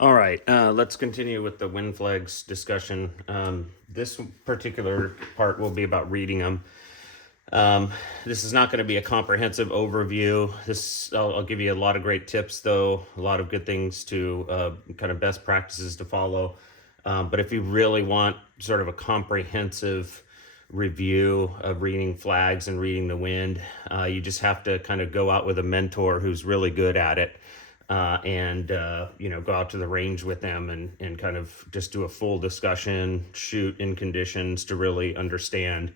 All right, let's continue with the wind flags discussion. This particular part will be about reading them. This is not going to be a comprehensive overview. I'll give you a lot of great tips, though, a lot of good things to kind of best practices to follow. But if you really want sort of a comprehensive review of reading flags and reading the wind, you just have to kind of go out with a mentor who's really good at it. And go out to the range with them and kind of just do a full discussion, shoot in conditions to really understand.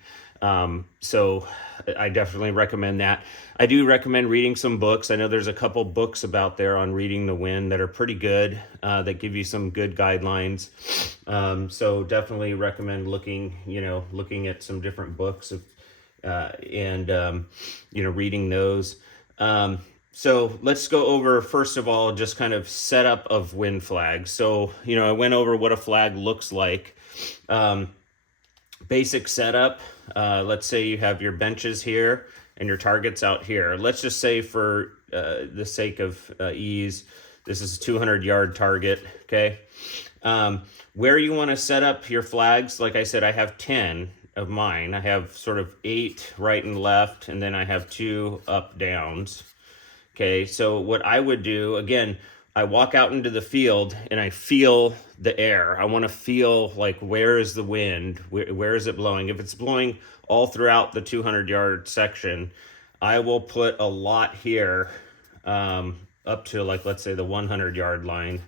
So I definitely recommend that. I do recommend reading some books. I know there's a couple books about there on reading the wind that are pretty good, that give you some good guidelines. So definitely recommend looking at some different books and reading those. So let's go over, first of all, just kind of setup of wind flags. So, I went over what a flag looks like. Basic setup, let's say you have your benches here and your targets out here. Let's just say for the sake of ease, this is a 200-yard target, okay? Where you want to set up your flags, like I said, I have 10 of mine. I have sort of 8 right and left, and then I have 2 up downs. Okay, so what I would do, again, I walk out into the field and I feel the air. I want to feel like, where is the wind? Where is it blowing? If it's blowing all throughout the 200-yard section, I will put a lot here up to, like, let's say the 100-yard line.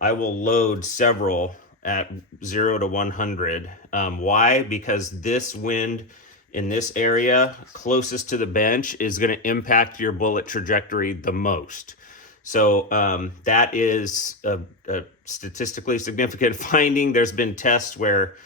I will load several at 0 to 100. Why? Because this wind in this area closest to the bench is going to impact your bullet trajectory the most. So that is a statistically significant finding. There's been tests where,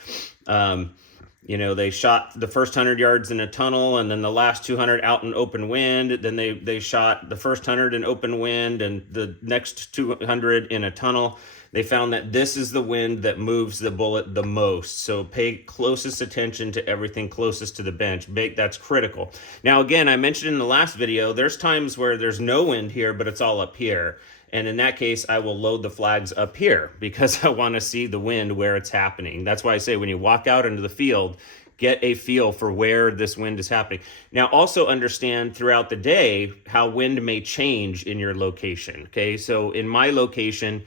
they shot the first 100 yards in a tunnel and then the last 200 out in open wind. Then they shot the first 100 in open wind and the next 200 in a tunnel. They found that this is the wind that moves the bullet the most. So pay closest attention to everything closest to the bench. That's critical. Now, again, I mentioned in the last video, there's times where there's no wind here, but it's all up here. And in that case, I will load the flags up here because I want to see the wind where it's happening. That's why I say when you walk out into the field, get a feel for where this wind is happening. Now, also understand throughout the day how wind may change in your location. Okay, so in my location,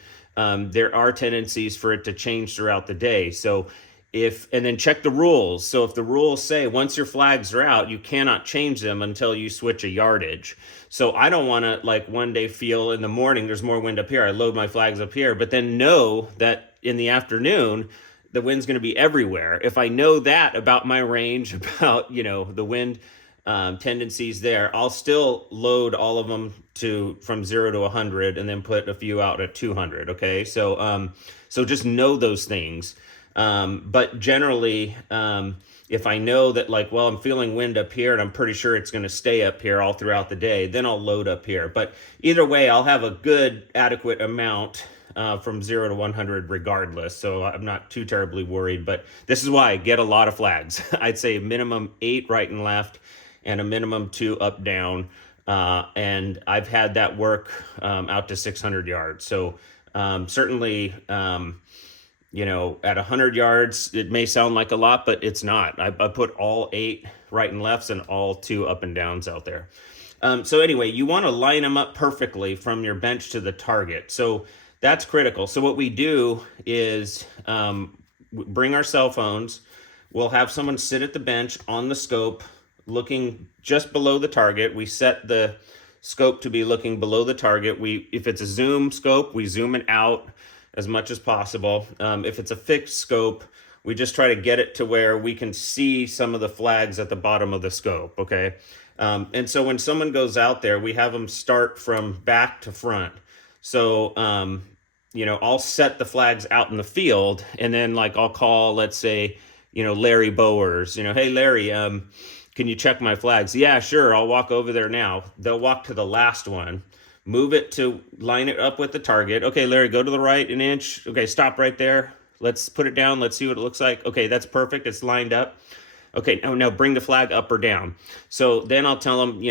there are tendencies for it to change throughout the day. So and then check the rules. So if the rules say once your flags are out, you cannot change them until you switch a yardage. So I don't want to, like, one day feel in the morning there's more wind up here, I load my flags up here, but then know that in the afternoon the wind's going to be everywhere. If I know that about my range, about the wind tendencies there, I'll still load all of them from 0 to 100 and then put a few out at 200. Okay, so just know those things. But generally, if I know that, like, well, I'm feeling wind up here and I'm pretty sure it's going to stay up here all throughout the day, then I'll load up here. But either way, I'll have a good adequate amount from 0 to 100 regardless. So I'm not too terribly worried, but this is why I get a lot of flags. I'd say a minimum 8 right and left and a minimum 2 up down. And I've had that work out to 600 yards. So certainly, at 100 yards, it may sound like a lot, but it's not. I put all 8 right and lefts and all 2 up and downs out there. So anyway, you want to line them up perfectly from your bench to the target. So that's critical. So what we do is bring our cell phones. We'll have someone sit at the bench on the scope, looking just below the target. We set the scope to be looking below the target. If it's a zoom scope, we zoom it out as much as possible. If it's a fixed scope, we just try to get it to where we can see some of the flags at the bottom of the scope, okay? And so when someone goes out there, we have them start from back to front. So, I'll set the flags out in the field, and then, like, I'll call, let's say, Larry Bowers, hey, Larry, can you check my flags? Yeah, sure, I'll walk over there now. They'll walk to the last one, move it to line it up with the target. Okay, Larry, go to the right an inch. Okay, stop right there. Let's put it down. Let's see what it looks like. Okay, that's perfect. It's lined up. Okay, now bring the flag up or down. So then I'll tell them,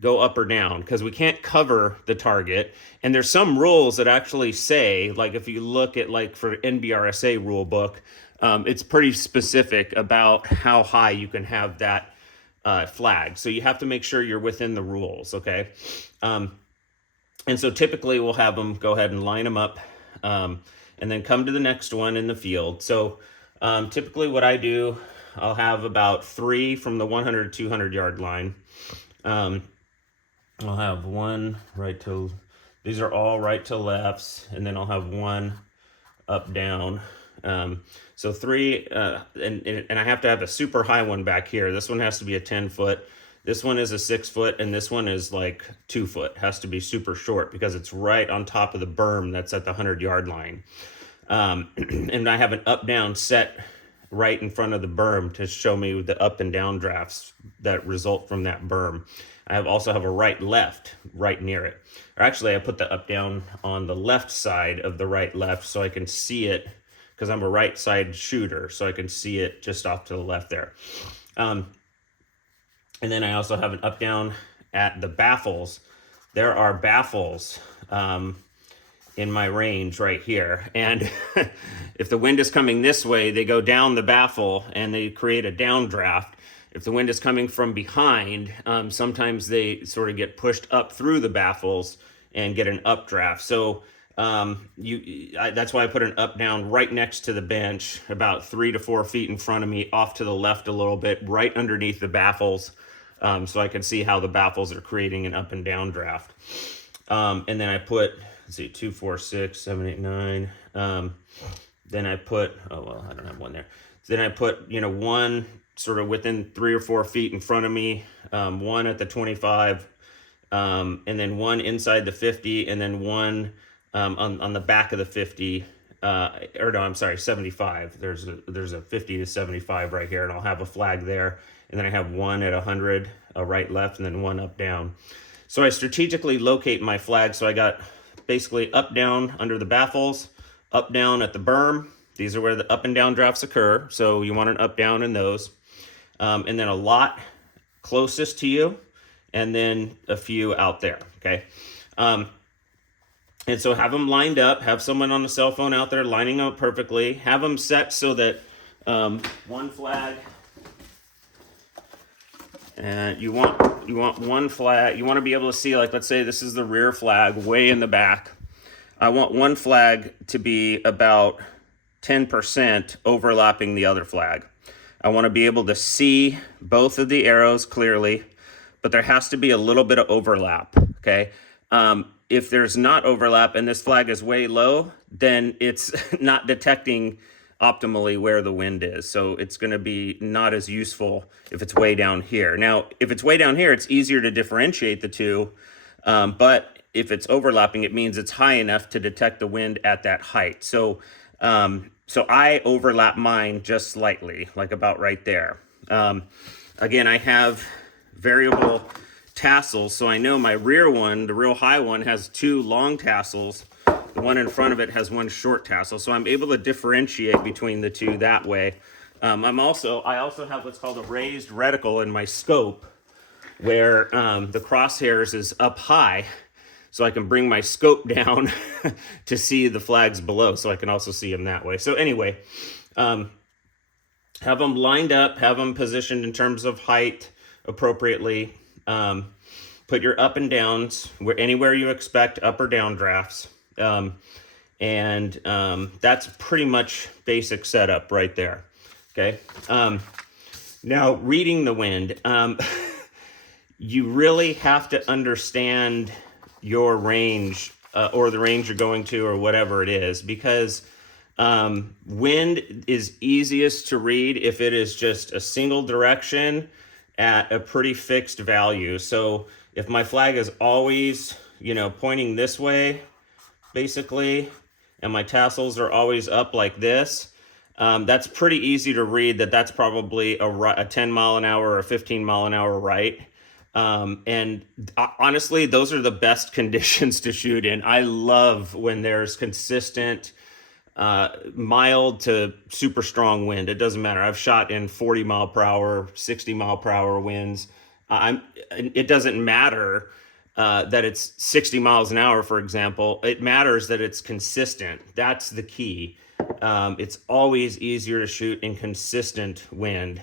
go up or down, because we can't cover the target. And there's some rules that actually say, like if you look at like for NBRSA rule book, it's pretty specific about how high you can have that flag. So you have to make sure you're within the rules, okay? And so typically we'll have them go ahead and line them up, and then come to the next one in the field. So typically what I do, I'll have about 3 from the 100 to 200 yard line. I'll have one right to, these are all right to lefts, and then I'll have one up down. So 3, and I have to have a super high one back here. This one has to be a 10 foot. This one is a 6 foot, and this one is like 2 foot. Has to be super short because it's right on top of the berm that's at the 100 yard line. And I have an up down set right in front of the berm to show me the up and down drafts that result from that berm. I also have a right left right near it. Or actually I put the up down on the left side of the right left so I can see it, because I'm a right side shooter, so I can see it just off to the left there. And then I also have an up down at the baffles. There are baffles in my range right here. And if the wind is coming this way, they go down the baffle and they create a downdraft. If the wind is coming from behind, sometimes they sort of get pushed up through the baffles and get an updraft. So that's why I put an up down right next to the bench, about 3 to 4 feet in front of me, off to the left a little bit, right underneath the baffles, so I can see how the baffles are creating an up and down draft. And then I put, let's see, 2, 4, 6, 7, 8, 9. Then I put, oh, well, I don't have one there. So then I put, one sort of within 3 or 4 feet in front of me, one at the 25, and then one inside the 50, and then one on the back of the 50, or no, I'm sorry, 75. There's a 50 to 75 right here, and I'll have a flag there. And then I have one at 100, a right, left, and then one up, down. So I strategically locate my flag. So I got basically up, down under the baffles, up, down at the berm. These are where the up and down drafts occur. So you want an up, down in those. And then a lot closest to you, and then a few out there, okay? And so have them lined up, have someone on the cell phone out there lining up perfectly, have them set so that one flag, and you want one flag, you want to be able to see, like, let's say this is the rear flag way in the back. I want one flag to be about 10% overlapping the other flag. I want to be able to see both of the arrows clearly, but there has to be a little bit of overlap, okay? If there's not overlap and this flag is way low, then it's not detecting optimally where the wind is. So it's going to be not as useful if it's way down here. Now, if it's way down here, it's easier to differentiate the two. But if it's overlapping, it means it's high enough to detect the wind at that height. So I overlap mine just slightly, like about right there. Again, I have variable tassels, so I know my rear one, the real high one, has 2 long tassels. The one in front of it has 1 short tassel, so I'm able to differentiate between the two that way. I also have what's called a raised reticle in my scope, where the crosshairs is up high, so I can bring my scope down to see the flags below, so I can also see them that way. So anyway, have them lined up, have them positioned in terms of height appropriately. Put your up and downs anywhere you expect up or down drafts. That's pretty much basic setup right there. Okay. Now reading the wind, you really have to understand your range, or the range you're going to, or whatever it is, because wind is easiest to read if it is just a single direction at a pretty fixed value. So if my flag is always, pointing this way, basically, and my tassels are always up like this, that's pretty easy to read that's probably a 10 mile an hour or a 15 mile an hour right. And honestly, those are the best conditions to shoot in. I love when there's consistent, mild to super strong wind. It doesn't matter. I've shot in 40 mile per hour, 60 mile per hour winds. It doesn't matter that it's 60 miles an hour, for example. It matters that it's consistent. That's the key. It's always easier to shoot in consistent wind.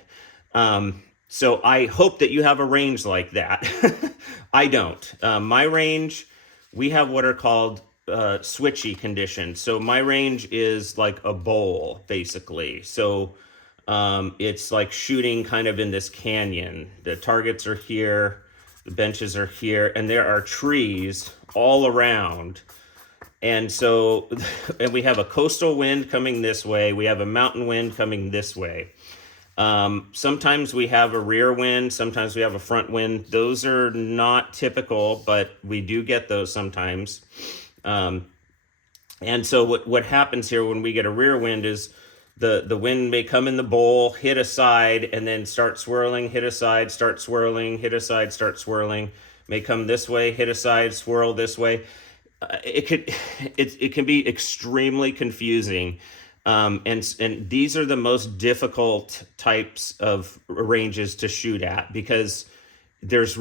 So I hope that you have a range like that. I don't. My range, we have what are called switchy conditions. So my range is like a bowl, basically. So it's like shooting kind of in this canyon. The targets are here, the benches are here, and there are trees all around. And so, and we have a coastal wind coming this way. We have a mountain wind coming this way. Sometimes we have a rear wind. Sometimes we have a front wind. Those are not typical, but we do get those sometimes. And so what happens here when we get a rear wind is the wind may come in the bowl, hit a side, and then start swirling, hit a side, start swirling, hit a side, start swirling. May come this way, hit a side, swirl this way. It can be extremely confusing. And these are the most difficult types of ranges to shoot at because there's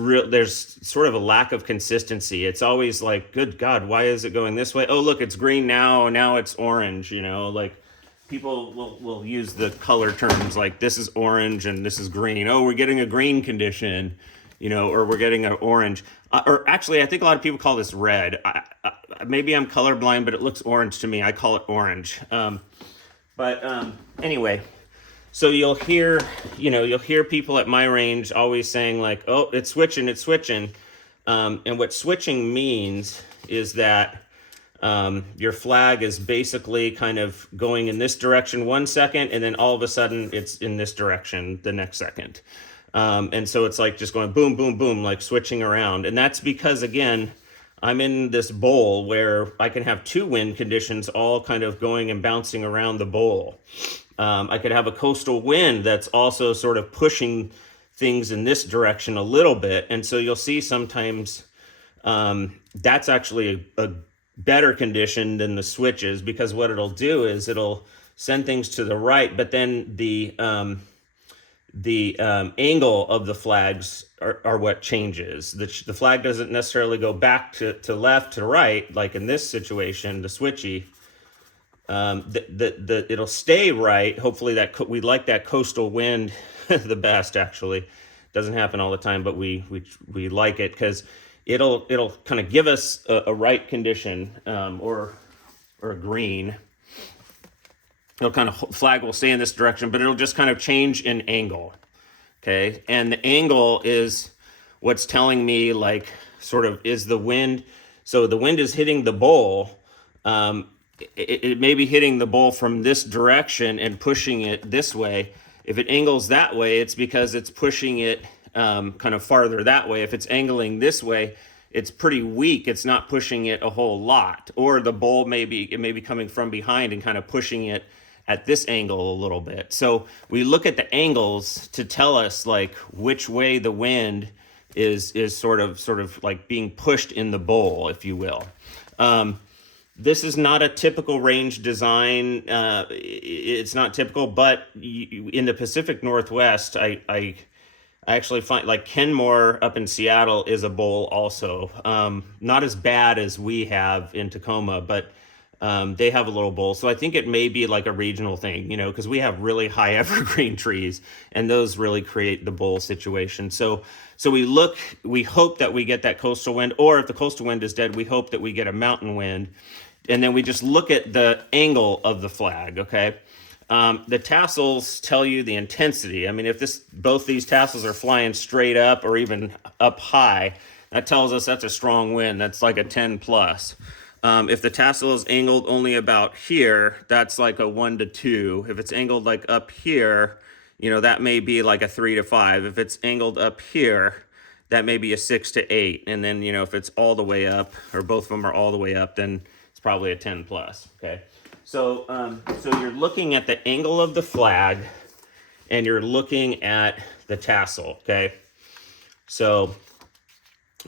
sort of a lack of consistency. It's always like, good God, why is it going this way? Oh, look, it's green now it's orange, like people will use the color terms like this is orange and this is green. Oh, we're getting a green condition, or we're getting an orange. Or actually, I think a lot of people call this red. Maybe I'm colorblind, but it looks orange to me. I call it orange. Anyway, so you'll hear people at my range always saying like, oh, it's switching. And what switching means is that your flag is basically kind of going in this direction 1 second, and then all of a sudden it's in this direction the next second. And so it's like just going boom, boom, boom, like switching around. And that's because, again, I'm in this bowl where I can have two wind conditions all kind of going and bouncing around the bowl. I could have a coastal wind that's also sort of pushing things in this direction a little bit. And so you'll see sometimes that's actually a better condition than the switches, because what it'll do is it'll send things to the right, but then the angle of the flags are what changes. The flag doesn't necessarily go back to left to right, like in this situation, the switchy. It'll stay right. Hopefully we like that coastal wind the best. Actually, doesn't happen all the time, but we like it because it'll kind of give us a right condition, or a green. It'll kind of flag will stay in this direction, but it'll just kind of change in angle. Okay. And the angle is what's telling me, like, sort of, is the wind. So the wind is hitting the bowl. It may be hitting the bowl from this direction and pushing it this way. If it angles that way, it's because it's pushing it kind of farther that way. If it's angling this way, it's pretty weak. It's not pushing it a whole lot. Or the bowl may be coming from behind and kind of pushing it at this angle a little bit. So we look at the angles to tell us like which way the wind is sort of like being pushed in the bowl, if you will. This is not a typical range design. It's not typical, but in the Pacific Northwest, I actually find like Kenmore up in Seattle is a bowl also. Not as bad as we have in Tacoma, but they have a little bowl. So I think it may be like a regional thing, because we have really high evergreen trees and those really create the bowl situation. So we hope that we get that coastal wind, or if the coastal wind is dead, we hope that we get a mountain wind. And then we just look at the angle of the flag, okay? The tassels tell you the intensity. I mean, if both these tassels are flying straight up or even up high, that tells us that's a strong wind. That's like a 10 plus. If the tassel is angled only about here, that's like a 1 to 2. If it's angled like up here, that may be like a 3 to 5. If it's angled up here, that may be a 6 to 8. And then, if it's all the way up, or both of them are all the way up, then it's probably a 10 plus, okay? So you're looking at the angle of the flag, and you're looking at the tassel, okay? So,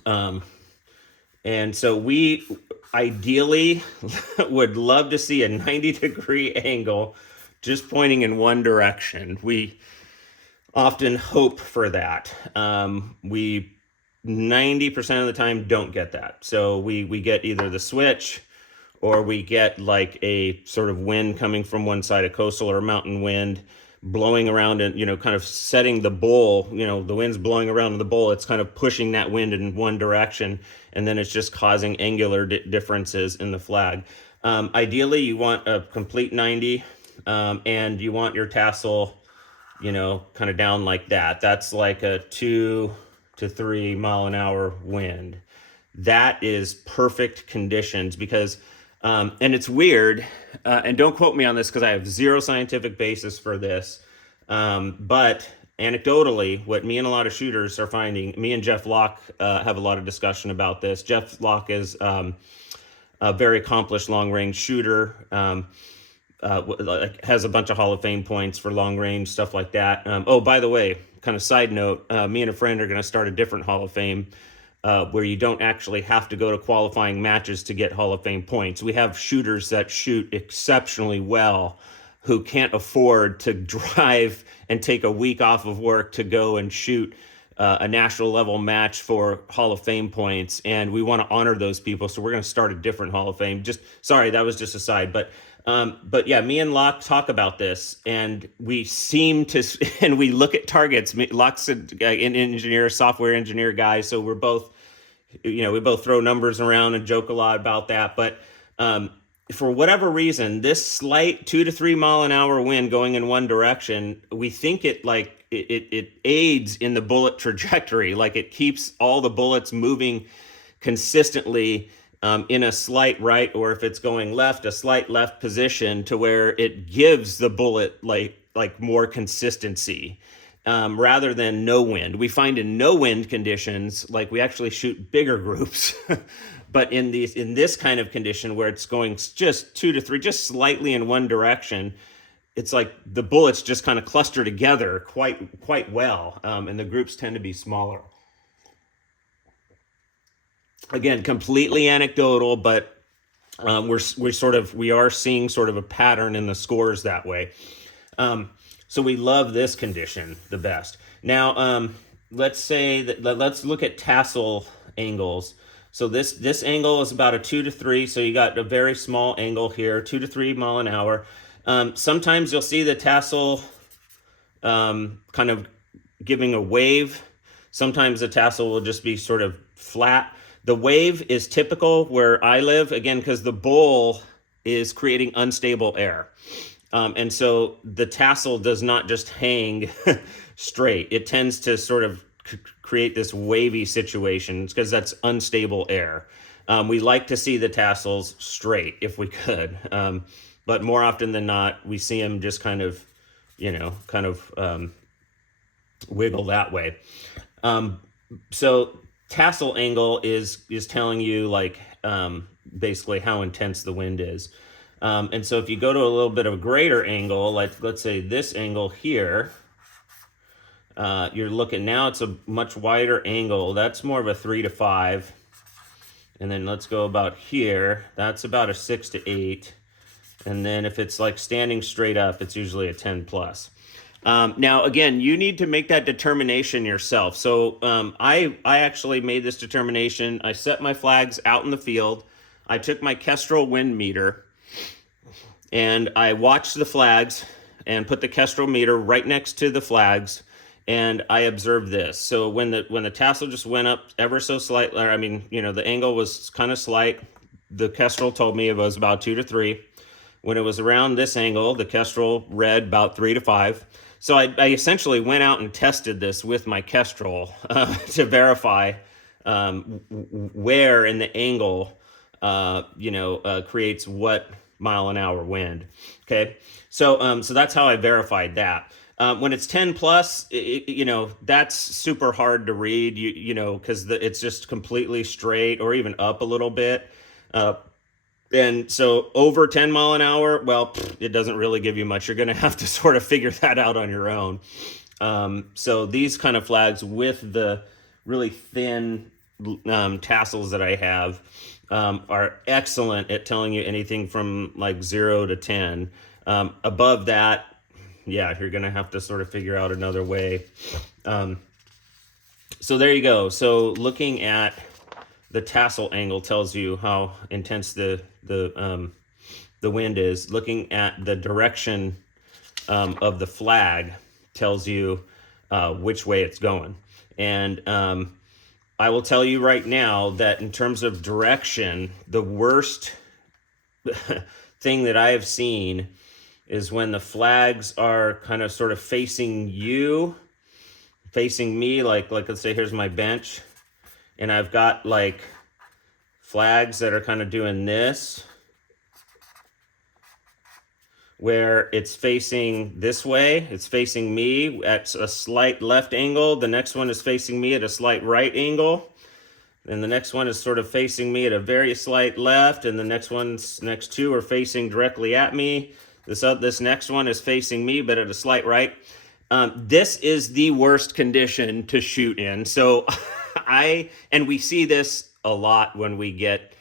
and so we ideally would love to see a 90-degree angle just pointing in one direction. often hope for that. We 90% of the time don't get that. So we get either the switch, or we get like a sort of wind coming from one side, a coastal or a mountain wind blowing around and, kind of setting the bowl, the wind's blowing around in the bowl. It's kind of pushing that wind in one direction. And then it's just causing angular differences in the flag. Ideally, you want a complete 90, and you want your tassel, kind of down like that. That's like a 2 to 3 mile an hour wind. That is perfect conditions because, and it's weird, and don't quote me on this because I have zero scientific basis for this, but anecdotally, what me and a lot of shooters are finding, me and Jeff Locke have a lot of discussion about this. Jeff Locke is a very accomplished long-range shooter, has a bunch of Hall of Fame points for long-range, stuff like that. Oh, by the way, kind of side note, me and a friend are going to start a different Hall of Fame where you don't actually have to go to qualifying matches to get Hall of Fame points. We have shooters that shoot exceptionally well who can't afford to drive and take a week off of work to go and shoot a national level match for Hall of Fame points. And we want to honor those people. So we're going to start a different Hall of Fame. Sorry, that was just a side. But yeah, me and Locke talk about this, and we seem to, and we look at targets. Locke's an engineer, software engineer guy, so we're both, we both throw numbers around and joke a lot about that. But for whatever reason, this slight 2 to 3 mile an hour wind going in one direction, we think it aids in the bullet trajectory, like it keeps all the bullets moving consistently in a slight right, or if it's going left, a slight left position, to where it gives the bullet like more consistency, rather than no wind. We find in no wind conditions, like we actually shoot bigger groups, but in this kind of condition where it's going just 2 to 3, just slightly in one direction, it's like the bullets just kind of cluster together quite well, and the groups tend to be smaller. Again, completely anecdotal, but we are seeing sort of a pattern in the scores that way. So we love this condition the best. Now, let's look at tassel angles. So this angle is about a 2 to 3. So you got a very small angle here, 2 to 3 mile an hour. Sometimes you'll see the tassel kind of giving a wave. Sometimes the tassel will just be sort of flat. The wave is typical where I live, again, because the bowl is creating unstable air. And so the tassel does not just hang straight. It tends to sort of create this wavy situation because that's unstable air. We like to see the tassels straight if we could. But more often than not, we see them just kind of wiggle that way. So tassel angle is telling you basically how intense the wind is. And so if you go to a little bit of a greater angle, like let's say this angle here, you're looking now, it's a much wider angle. That's more of a 3 to 5. And then let's go about here. That's about a 6 to 8. And then if it's like standing straight up, it's usually a 10 plus. Now, again, you need to make that determination yourself. So I actually made this determination. I set my flags out in the field. I took my Kestrel wind meter and I watched the flags and put the Kestrel meter right next to the flags. And I observed this. So when the tassel just went up ever so slightly, the angle was kind of slight. The Kestrel told me it was about 2 to 3. When it was around this angle, the Kestrel read about 3 to 5. So I essentially went out and tested this with my Kestrel to verify where in the angle, creates what mile an hour wind. Okay, so that's how I verified that. When it's 10 plus, that's super hard to read, because it's just completely straight or even up a little bit. And so over 10 mile an hour, well, it doesn't really give you much. You're going to have to sort of figure that out on your own. So these kind of flags with the really thin tassels that I have are excellent at telling you anything from like 0 to 10. Above that, yeah, you're going to have to sort of figure out another way. So there you go. So looking at the tassel angle tells you how intense the wind is. Looking at the direction of the flag tells you which way it's going. And I will tell you right now that in terms of direction, the worst thing that I have seen is when the flags are kind of sort of facing you, facing me, like let's say here's my bench, and I've got like flags that are kind of doing this, where it's facing this way, it's facing me at a slight left angle, the next one is facing me at a slight right angle, and the next one is sort of facing me at a very slight left, and the next two are facing directly at me. This next one is facing me but at a slight right. This is the worst condition to shoot in. So and we see this a lot when we get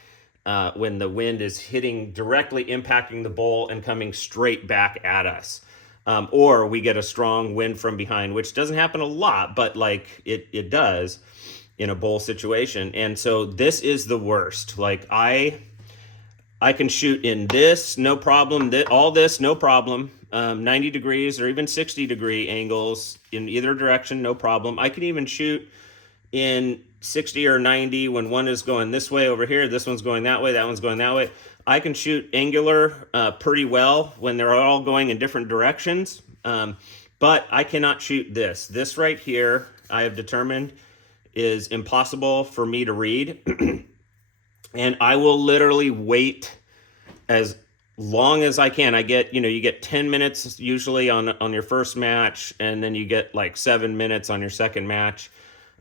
when the wind is hitting, directly impacting the bowl and coming straight back at us. Or we get a strong wind from behind, which doesn't happen a lot, but like it does in a bowl situation. And so this is the worst. Like I can shoot in this, no problem. All this, no problem. 90 degrees or even 60 degree angles in either direction, no problem. I can even shoot in 60 or 90 when one is going this way over here, this one's going that way, that one's going that way. I can shoot angular pretty well when they're all going in different directions, but I cannot shoot this. This right here, I have determined, is impossible for me to read. And I will literally wait as long as I can. I get, you get 10 minutes usually on your first match, and then you get like 7 minutes on your second match.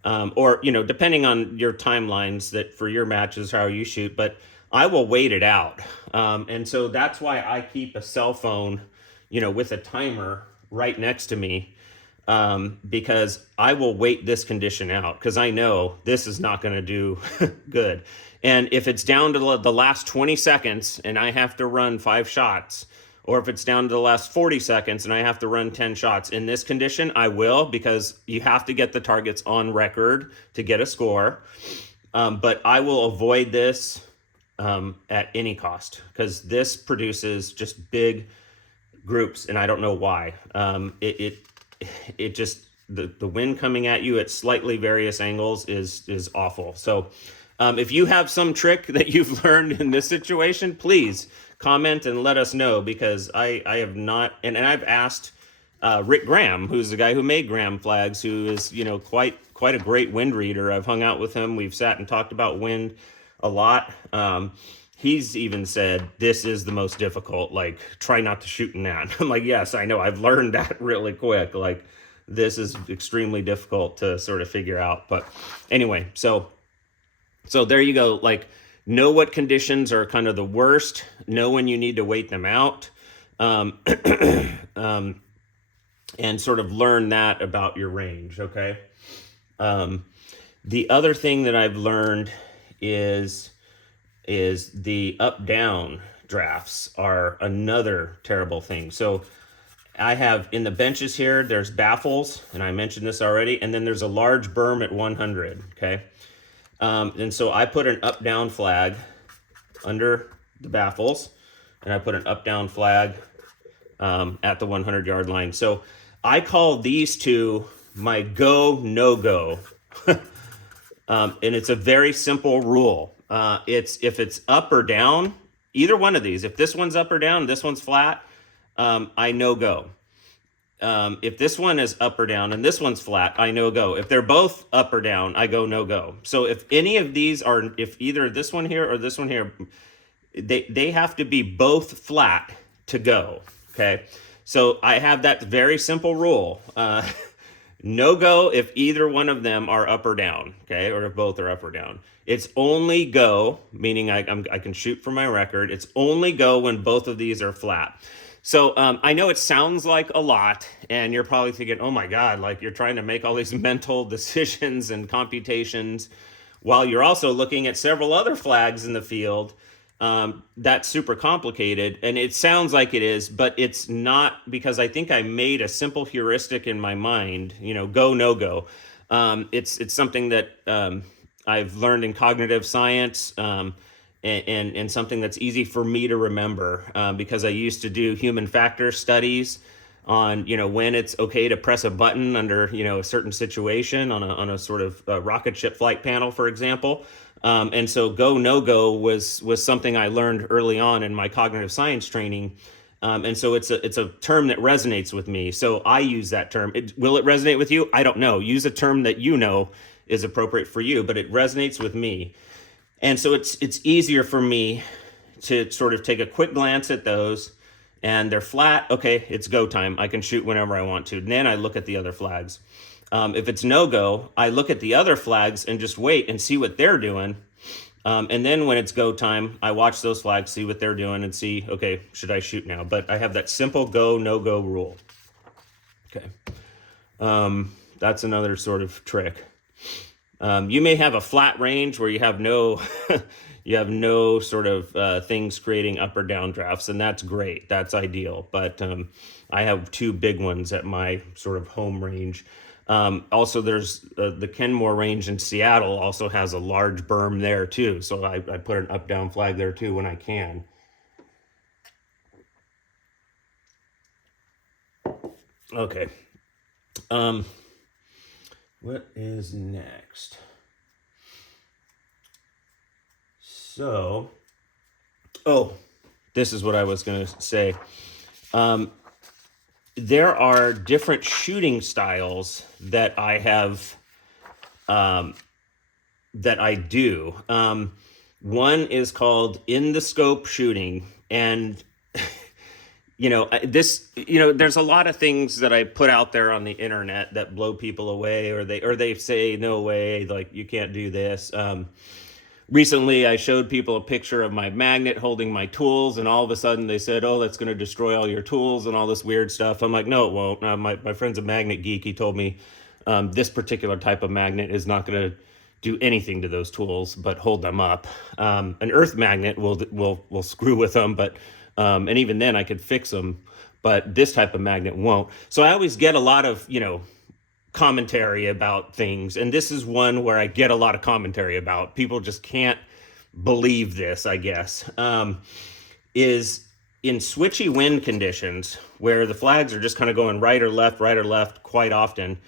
Or, depending on your timelines that for your matches, how you shoot, but I will wait it out. And so that's why I keep a cell phone, with a timer right next to me, because I will wait this condition out because I know this is not going to do good. And if it's down to the last 20 seconds and I have to run 5 shots, or if it's down to the last 40 seconds and I have to run 10 shots in this condition, I will, because you have to get the targets on record to get a score. But I will avoid this at any cost, because this produces just big groups, and I don't know why. It just, the wind coming at you at slightly various angles is awful. So if you have some trick that you've learned in this situation, please comment and let us know, because I have not, and I've asked Rick Graham, who's the guy who made Graham flags, who is quite a great wind reader. I've hung out with him. We've sat and talked about wind a lot. He's even said this is the most difficult. Like, try not to shoot in that. I'm like, yes, I know. I've learned that really quick. Like, this is extremely difficult to sort of figure out. But anyway, so there you go. Like, know what conditions are kind of the worst. Know when you need to wait them out. And sort of learn that about your range, okay? The other thing that I've learned is the up-down drafts are another terrible thing. So I have in the benches here, there's baffles, and I mentioned this already, and then there's a large berm at 100, okay? And so I put an up-down flag under the baffles, and I put an up-down flag at the 100-yard line. So I call these two my go, no-go. And it's a very simple rule. If it's up or down, either one of these, if this one's up or down, this one's flat, I no-go. If this one is up or down and this one's flat, I no-go. If they're both up or down, I go no-go. So if any of these are, if either this one here or this one here, they have to be both flat to go, okay? So I have that very simple rule. No-go if either one of them are up or down, okay? Or if both are up or down. It's only go, meaning I can shoot for my record. It's only go when both of these are flat. So I know it sounds like a lot, and you're probably thinking, oh my God, like you're trying to make all these mental decisions and computations while you're also looking at several other flags in the field that's super complicated, and it sounds like it is, but it's not, because I think I made a simple heuristic in my mind. Go, no go. It's something that I've learned in cognitive science, and something that's easy for me to remember, because I used to do human factor studies on when it's okay to press a button under a certain situation on a sort of rocket ship flight panel, for example. And so go no go was something I learned early on in my cognitive science training. And so it's a term that resonates with me. So I use that term. Will it resonate with you? I don't know. Use a term that is appropriate for you, but it resonates with me. And so it's easier for me to sort of take a quick glance at those, and they're flat. Okay, it's go time. I can shoot whenever I want to. And then I look at the other flags. If it's no go, I look at the other flags and just wait and see what they're doing. And then when it's go time, I watch those flags, see what they're doing, and see, okay, should I shoot now? But I have that simple go, no go rule. Okay. That's another sort of trick. You may have a flat range where you have no you have no sort of things creating up or down drafts, and that's great. That's ideal. But I have two big ones at my sort of home range. Also, there's the Kenmore Range in Seattle also has a large berm there too. So I put an up-down flag there too when I can. Okay. What is next? So, this is what I was going to say. There are different shooting styles that I have, that I do. One is called in the scope shooting. And, there's a lot of things that I put out there on the internet that blow people away, or they say, no way, like you can't do this. Recently, I showed people a picture of my magnet holding my tools, and all of a sudden they said, oh, that's going to destroy all your tools and all this weird stuff. I'm like, no, it won't. My friend's a magnet geek. He told me this particular type of magnet is not going to do anything to those tools but hold them up. An earth magnet will screw with them, but and even then I could fix them, but this type of magnet won't. So I always get a lot of, commentary about things, and this is one where I get a lot of commentary about. People just can't believe this, I guess. Is in switchy wind conditions where the flags are just kind of going right or left quite often,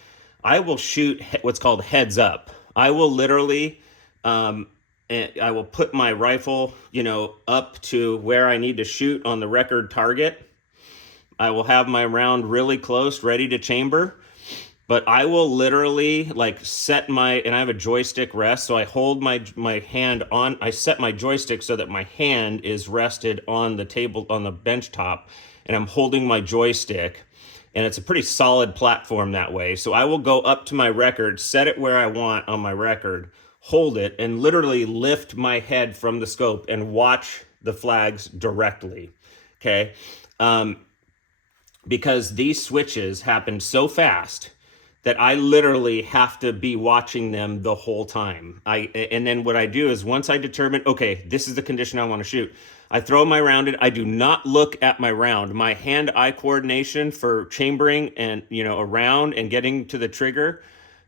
I will shoot what's called heads up. I will literally I will put my rifle up to where I need to shoot on the record target. I will have my round really close, ready to chamber. But I will literally set and I have a joystick rest, so I hold my hand on, I set my joystick so that my hand is rested on the table, on the bench top, and I'm holding my joystick, and it's a pretty solid platform that way. So I will go up to my record, set it where I want on my record, hold it, and literally lift my head from the scope and watch the flags directly, okay? Because these switches happen so fast that I literally have to be watching them the whole time. And then what I do is, once I determine, okay, this is the condition I want to shoot, I throw my round in. I do not look at my round. My hand-eye coordination for chambering and a round and getting to the trigger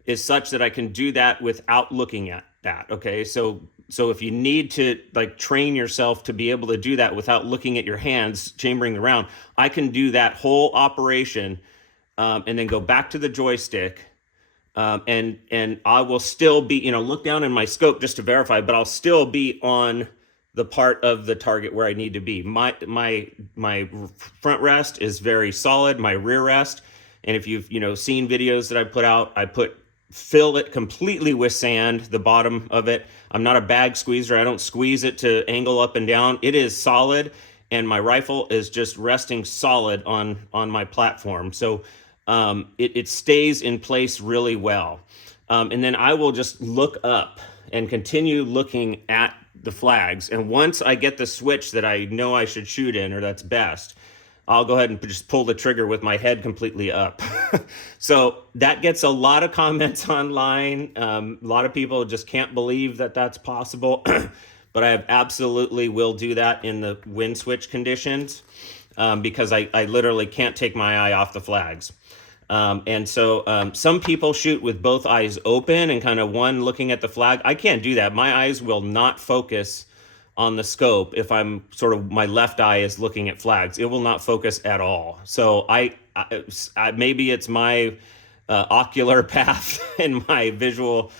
is such that I can do that without looking at that. Okay, so if you need to train yourself to be able to do that without looking at your hands chambering the round, I can do that whole operation. And then go back to the joystick, and I will still be, look down in my scope just to verify, but I'll still be on the part of the target where I need to be. My front rest is very solid, my rear rest, and if you've seen videos that I put out, fill it completely with sand, the bottom of it. I'm not a bag squeezer. I don't squeeze it to angle up and down. It is solid, and my rifle is just resting solid on my platform. So it stays in place really well. And then I will just look up and continue looking at the flags. And once I get the switch that I know I should shoot in, or that's best, I'll go ahead and just pull the trigger with my head completely up. So that gets a lot of comments online. A lot of people just can't believe that that's possible. but I absolutely will do that in the wind switch conditions, because I literally can't take my eye off the flags. And so some people shoot with both eyes open and kind of one looking at the flag. I can't do that. My eyes will not focus on the scope if I'm sort of, my left eye is looking at flags. It will not focus at all. So I maybe it's my ocular path and my visual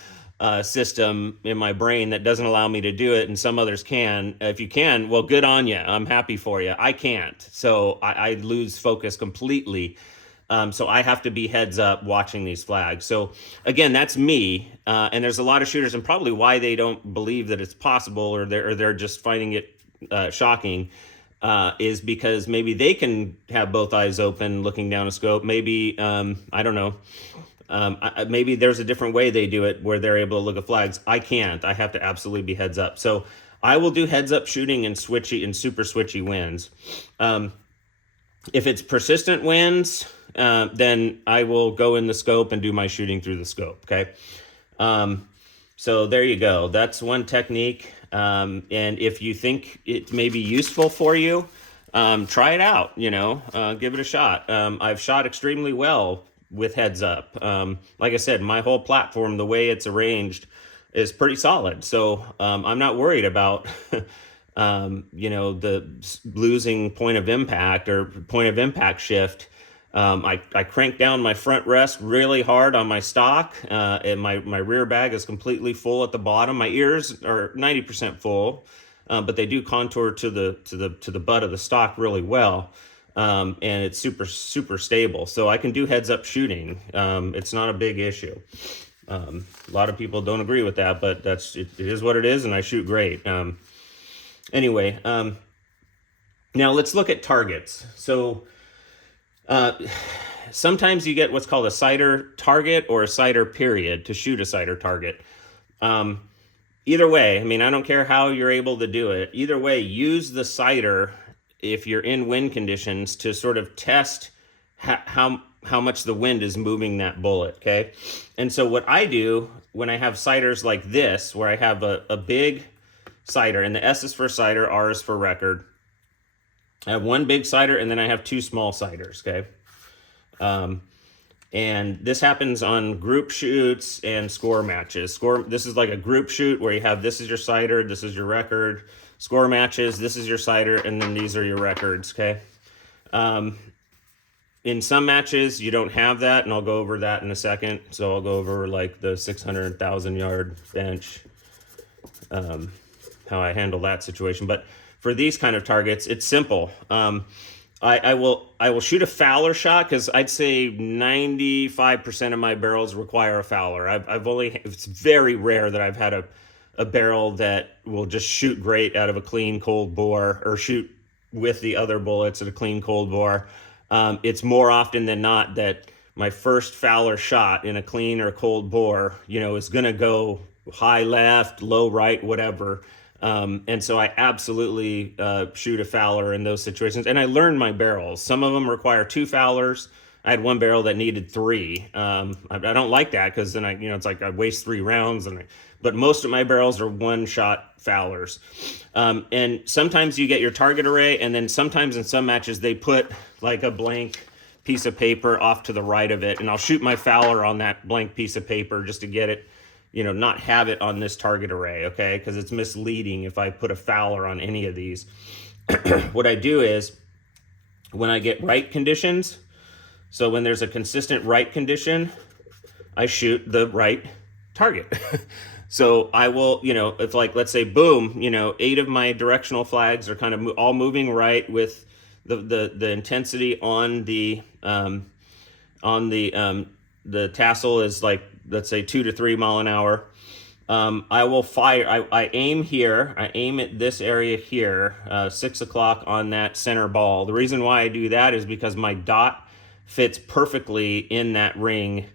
system in my brain that doesn't allow me to do it, and some others can. If you can, well, good on you. I'm happy for you. I can't. So I lose focus completely. So I have to be heads up watching these flags. So again, that's me. And there's a lot of shooters, and probably why they don't believe that it's possible, or they're just finding it shocking, is because maybe they can have both eyes open looking down a scope. Maybe, I don't know. Maybe there's a different way they do it where they're able to look at flags. I can't. I have to absolutely be heads up. So I will do heads up shooting in switchy and super switchy winds. If it's persistent winds, then I will go in the scope and do my shooting through the scope. Okay. So there you go. That's one technique. And if you think it may be useful for you, try it out, give it a shot. I've shot extremely well with heads up. Like I said, my whole platform, the way it's arranged, is pretty solid. So I'm not worried about the losing point of impact or point of impact shift. I crank down my front rest really hard on my stock, and my rear bag is completely full at the bottom. My ears are 90% full, but they do contour to the butt of the stock really well. And it's super, super stable. So I can do heads up shooting. It's not a big issue. A lot of people don't agree with that, but it is what it is, and I shoot great. Anyway, now let's look at targets. So sometimes you get what's called a sighter target or a sighter period to shoot a sighter target. Either way, I mean, I don't care how you're able to do it. Either way, use the sighter if you're in wind conditions to sort of test how much the wind is moving that bullet, okay? And so what I do when I have sighters like this, where I have a big sighter, and the S is for sighter, R is for record. I have one big sighter, and then I have two small sighters, okay? And this happens on group shoots and score matches. This is like a group shoot where you have, this is your sighter, this is your record. Score matches, this is your sighter, and then these are your records, okay? In some matches, you don't have that, and I'll go over that in a second. So I'll go over like the 600,000 yard bench, how I handle that situation. But for these kind of targets, it's simple. I will shoot a Fowler shot, because I'd say 95% of my barrels require a Fowler. It's very rare that I've had a barrel that will just shoot great out of a clean cold bore, or shoot with the other bullets at a clean cold bore. It's more often than not that my first Fowler shot in a clean or cold bore, is going to go high left, low right, whatever. And so I absolutely shoot a Fowler in those situations. And I learned my barrels. Some of them require 2 Fowlers. I had one barrel that needed 3. I don't like that, because then it's like I waste 3 rounds. But most of my barrels are 1-shot Fowlers. And sometimes you get your target array, and then sometimes in some matches they put like a blank piece of paper off to the right of it, and I'll shoot my Fowler on that blank piece of paper just to get it, not have it on this target array, okay? Because it's misleading if I put a Fowler on any of these. What I do is, when I get right conditions, so when there's a consistent right condition, I shoot the right target. So I will, it's like, let's say, boom, 8 of my directional flags are kind of all moving right with the intensity on the tassel is like, let's say 2 to 3 mile an hour. I will fire, I aim here, I aim at this area here, 6 o'clock on that center ball. The reason why I do that is because my dot fits perfectly in that ring.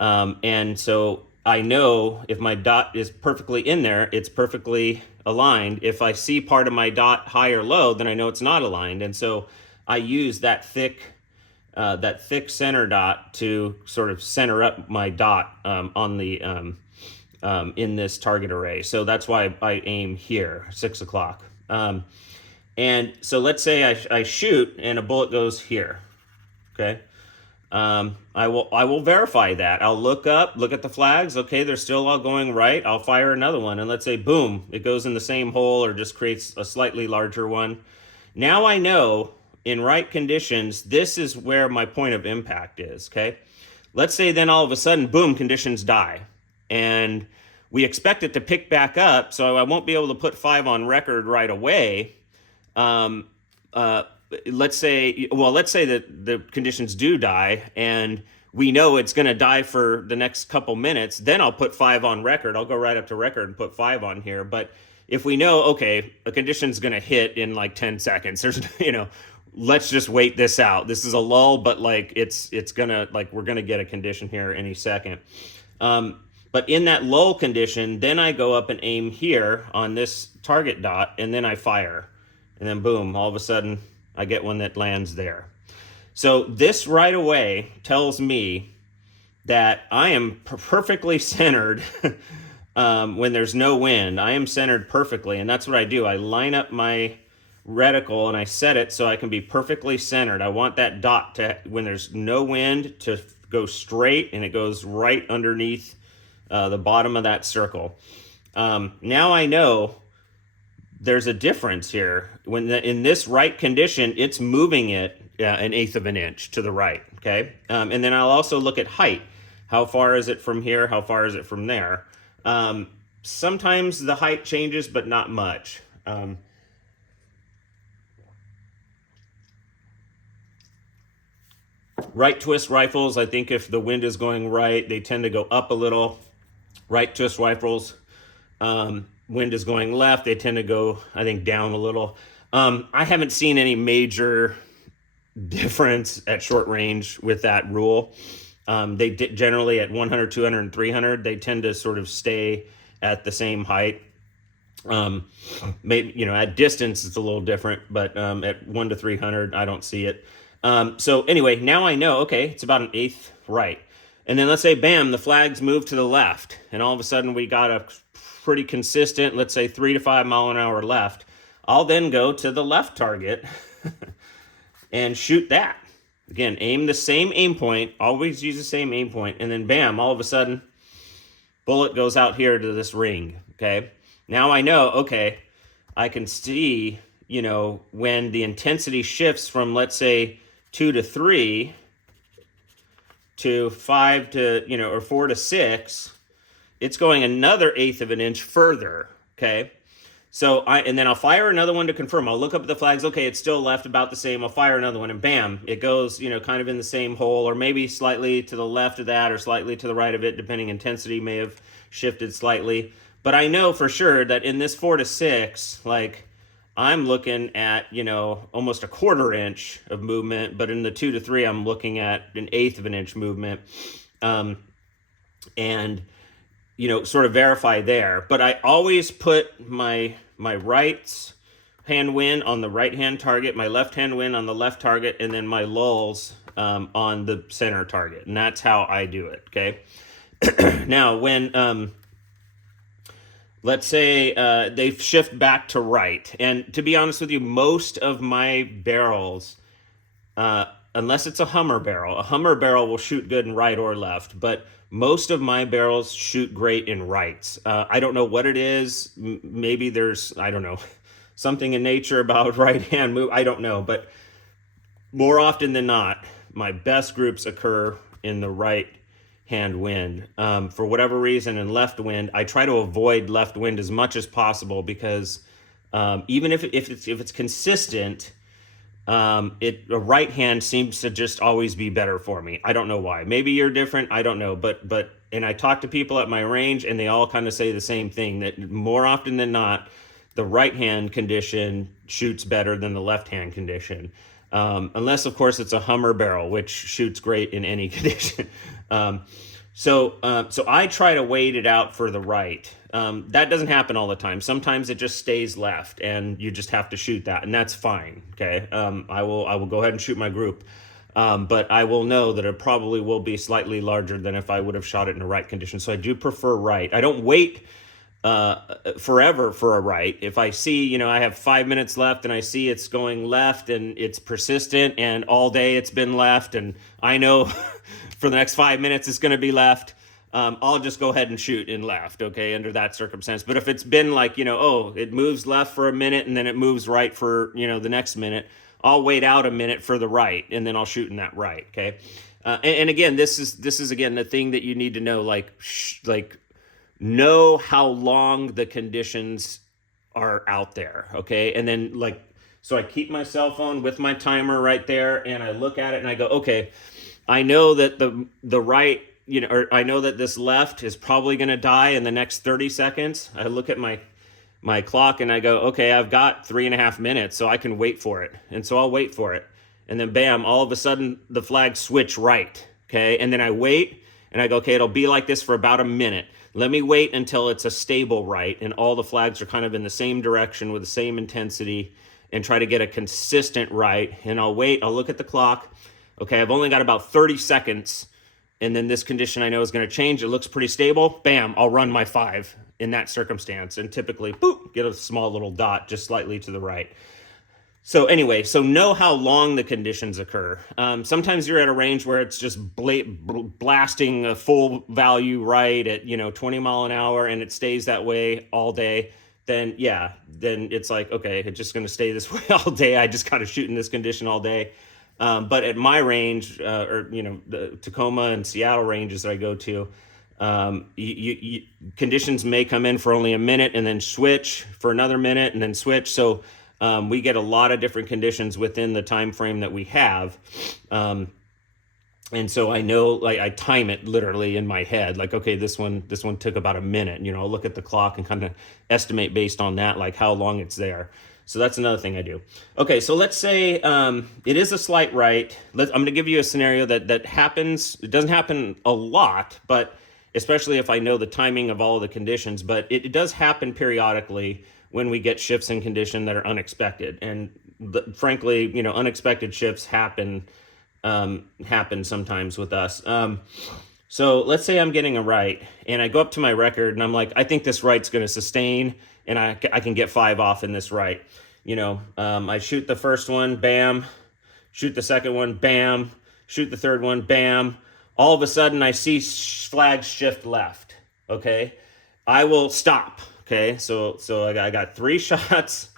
And so I know if my dot is perfectly in there, it's perfectly aligned. If I see part of my dot high or low, then I know it's not aligned. And so I use that thick center dot to sort of center up my dot on the in this target array. So that's why I aim here, 6 o'clock. And so let's say I shoot and a bullet goes here, okay? I will verify that. I'll look at the flags. Okay, they're still all going right. I'll fire another one, and let's say, boom, it goes in the same hole or just creates a slightly larger one. Now I know in right conditions, this is where my point of impact is, okay? Let's say then all of a sudden, boom, conditions die. And we expect it to pick back up, so I won't be able to put 5 on record right away. Let's say that the conditions do die and we know it's going to die for the next couple minutes, then I'll put 5 on record. I'll go right up to record and put 5 on here. But if we know, okay, a condition's going to hit in like 10 seconds, there's, let's just wait this out. This is a lull, but like it's gonna, like, we're going to get a condition here any second. But in that lull condition, then I go up and aim here on this target dot, and then I fire. And then boom, all of a sudden, I get one that lands there. So this right away tells me that I am perfectly centered when there's no wind. I am centered perfectly, and that's what I do. I line up my reticle and I set it so I can be perfectly centered. I want that dot to, when there's no wind, to go straight, and it goes right underneath the bottom of that circle. Now I know there's a difference here. When in this right condition, it's moving it 1/8 of an inch to the right, okay? And then I'll also look at height. How far is it from here? How far is it from there? Sometimes the height changes, but not much. Right twist rifles, I think if the wind is going right, they tend to go up a little. Right twist rifles, wind is going left, they tend to go, I think, down a little. I haven't seen any major difference at short range with that rule. They generally at 100, 200, and 300, they tend to sort of stay at the same height. Maybe, at distance it's a little different, but at 1 to 300, I don't see it. So anyway, now I know, okay, it's about 1/8 right. And then let's say, bam, the flags move to the left, and all of a sudden we got a pretty consistent, let's say 3 to 5 mile an hour left. I'll then go to the left target and shoot that. Again, aim the same aim point, always use the same aim point, and then bam, all of a sudden, bullet goes out here to this ring, okay? Now I know, okay, I can see, when the intensity shifts from, let's say, 2 to 3 to 5 to, or 4 to 6, it's going another 1/8 of an inch further, okay? So and then I'll fire another one to confirm. I'll look up at the flags. Okay, it's still left about the same. I'll fire another one, and bam, it goes, kind of in the same hole, or maybe slightly to the left of that, or slightly to the right of it, depending. Intensity may have shifted slightly. But I know for sure that in this 4 to 6, like, I'm looking at, almost a 1/4 inch of movement, but in the 2 to 3, I'm looking at 1/8 of an inch movement. And sort of verify there. But I always put my right hand wind on the right hand target, my left hand wind on the left target, and then my lulls on the center target. And that's how I do it, okay? Now, when, let's say they shift back to right. And to be honest with you, most of my barrels, unless it's a Hummer barrel will shoot good in right or left, but most of my barrels shoot great in rights. I don't know what it is. Maybe there's, I don't know, something in nature about right hand move. I don't know, but more often than not, my best groups occur in the right hand wind. For whatever reason, in left wind, I try to avoid left wind as much as possible because even if it's consistent, a right hand seems to just always be better for me. I don't know why. Maybe you're different. I don't know. But and I talk to people at my range, and they all kind of say the same thing, that more often than not, the right hand condition shoots better than the left hand condition. Unless, of course, it's a Hummer barrel, which shoots great in any condition. So I try to wait it out for the right. That doesn't happen all the time. Sometimes it just stays left, and you just have to shoot that, and that's fine. Okay, I will go ahead and shoot my group. But I will know that it probably will be slightly larger than if I would have shot it in the right condition. So I do prefer right. I don't wait forever for a right. If I see, I have 5 minutes left and I see it's going left and it's persistent and all day it's been left and I know for the next 5 minutes it's going to be left, I'll just go ahead and shoot in left, okay, under that circumstance. But if it's been like, it moves left for a minute and then it moves right for, the next minute, I'll wait out a minute for the right and then I'll shoot in that right, okay? And again, this is again the thing that you need to know, like know how long the conditions are out there, okay? And then so I keep my cell phone with my timer right there and I look at it and I go, okay, I know that the right, or I know that this left is probably going to die in the next 30 seconds. I look at my clock and I go, okay, I've got 3.5 minutes, so I can wait for it. And so I'll wait for it. And then bam, all of a sudden the flags switch right, okay? And then I wait and I go, okay, it'll be like this for about a minute. Let me wait until it's a stable right and all the flags are kind of in the same direction with the same intensity and try to get a consistent right. And I'll wait, I'll look at the clock. Okay, I've only got about 30 seconds and then this condition I know is going to change. It looks pretty stable. Bam, I'll run my 5 in that circumstance and typically, boop, get a small little dot just slightly to the right. So anyway, so know how long the conditions occur. Sometimes you're at a range where it's just blasting a full value right at 20 mile an hour and it stays that way all day. Then it's like, okay, it's just going to stay this way all day. I just got to shoot in this condition all day. But at my range, or the Tacoma and Seattle ranges that I go to, conditions may come in for only a minute and then switch for another minute and then switch. So we get a lot of different conditions within the time frame that we have. And so I know, like, I time it literally in my head, like, okay, this one took about a minute. I'll look at the clock and kind of estimate based on that, like how long it's there. So that's another thing I do. Okay, so let's say it is a slight right. I'm going to give you a scenario that happens. It doesn't happen a lot, but especially if I know the timing of all of the conditions, but it does happen periodically when we get shifts in condition that are unexpected. And frankly, unexpected shifts happen sometimes with us. So let's say I'm getting a right and I go up to my record and I'm like, I think this right's going to sustain and I can get 5 off in this right. I shoot the first one, bam, shoot the second one, bam, shoot the third one, bam. All of a sudden I see flags shift left, okay? I will stop, okay? So I got 3 shots.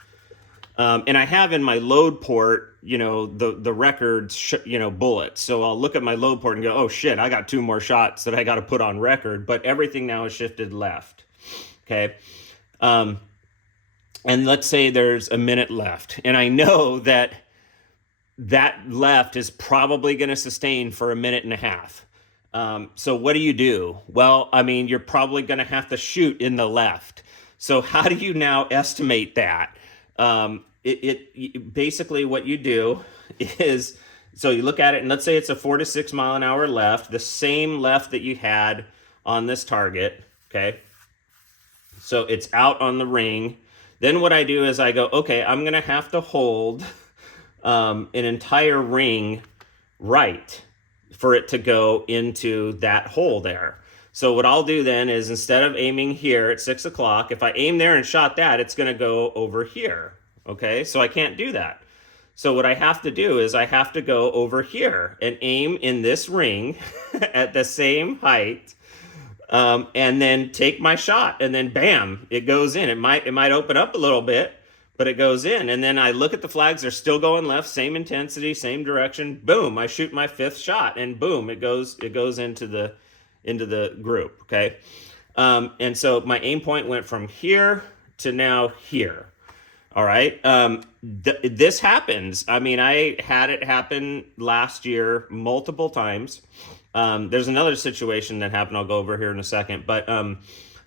And I have in my load port, the record, bullets. So I'll look at my load port and go, oh shit, I got 2 more shots that I got to put on record, but everything now is shifted left. Okay. And let's say there's a minute left and I know that left is probably going to sustain for a minute and a half. So what do you do? Well, you're probably going to have to shoot in the left. So how do you now estimate that? It basically what you do is, so you look at it and let's say it's a 4 to 6 mile an hour left, the same left that you had on this target. Okay. So it's out on the ring. Then what I do is I go, okay, I'm going to have to hold, an entire ring right for it to go into that hole there. So what I'll do then is instead of aiming here at 6 o'clock, if I aim there and shot that, it's going to go over here. Okay, so I can't do that. So what I have to do is I have to go over here and aim in this ring at the same height, and then take my shot, and then bam, it goes in. It might open up a little bit, but it goes in. And then I look at the flags; they're still going left, same intensity, same direction. Boom! I shoot my 5th shot, and boom, it goes into the group. Okay, and so my aim point went from here to now here. All right. This happens. I had it happen last year multiple times. There's another situation that happened I'll go over here in a second, but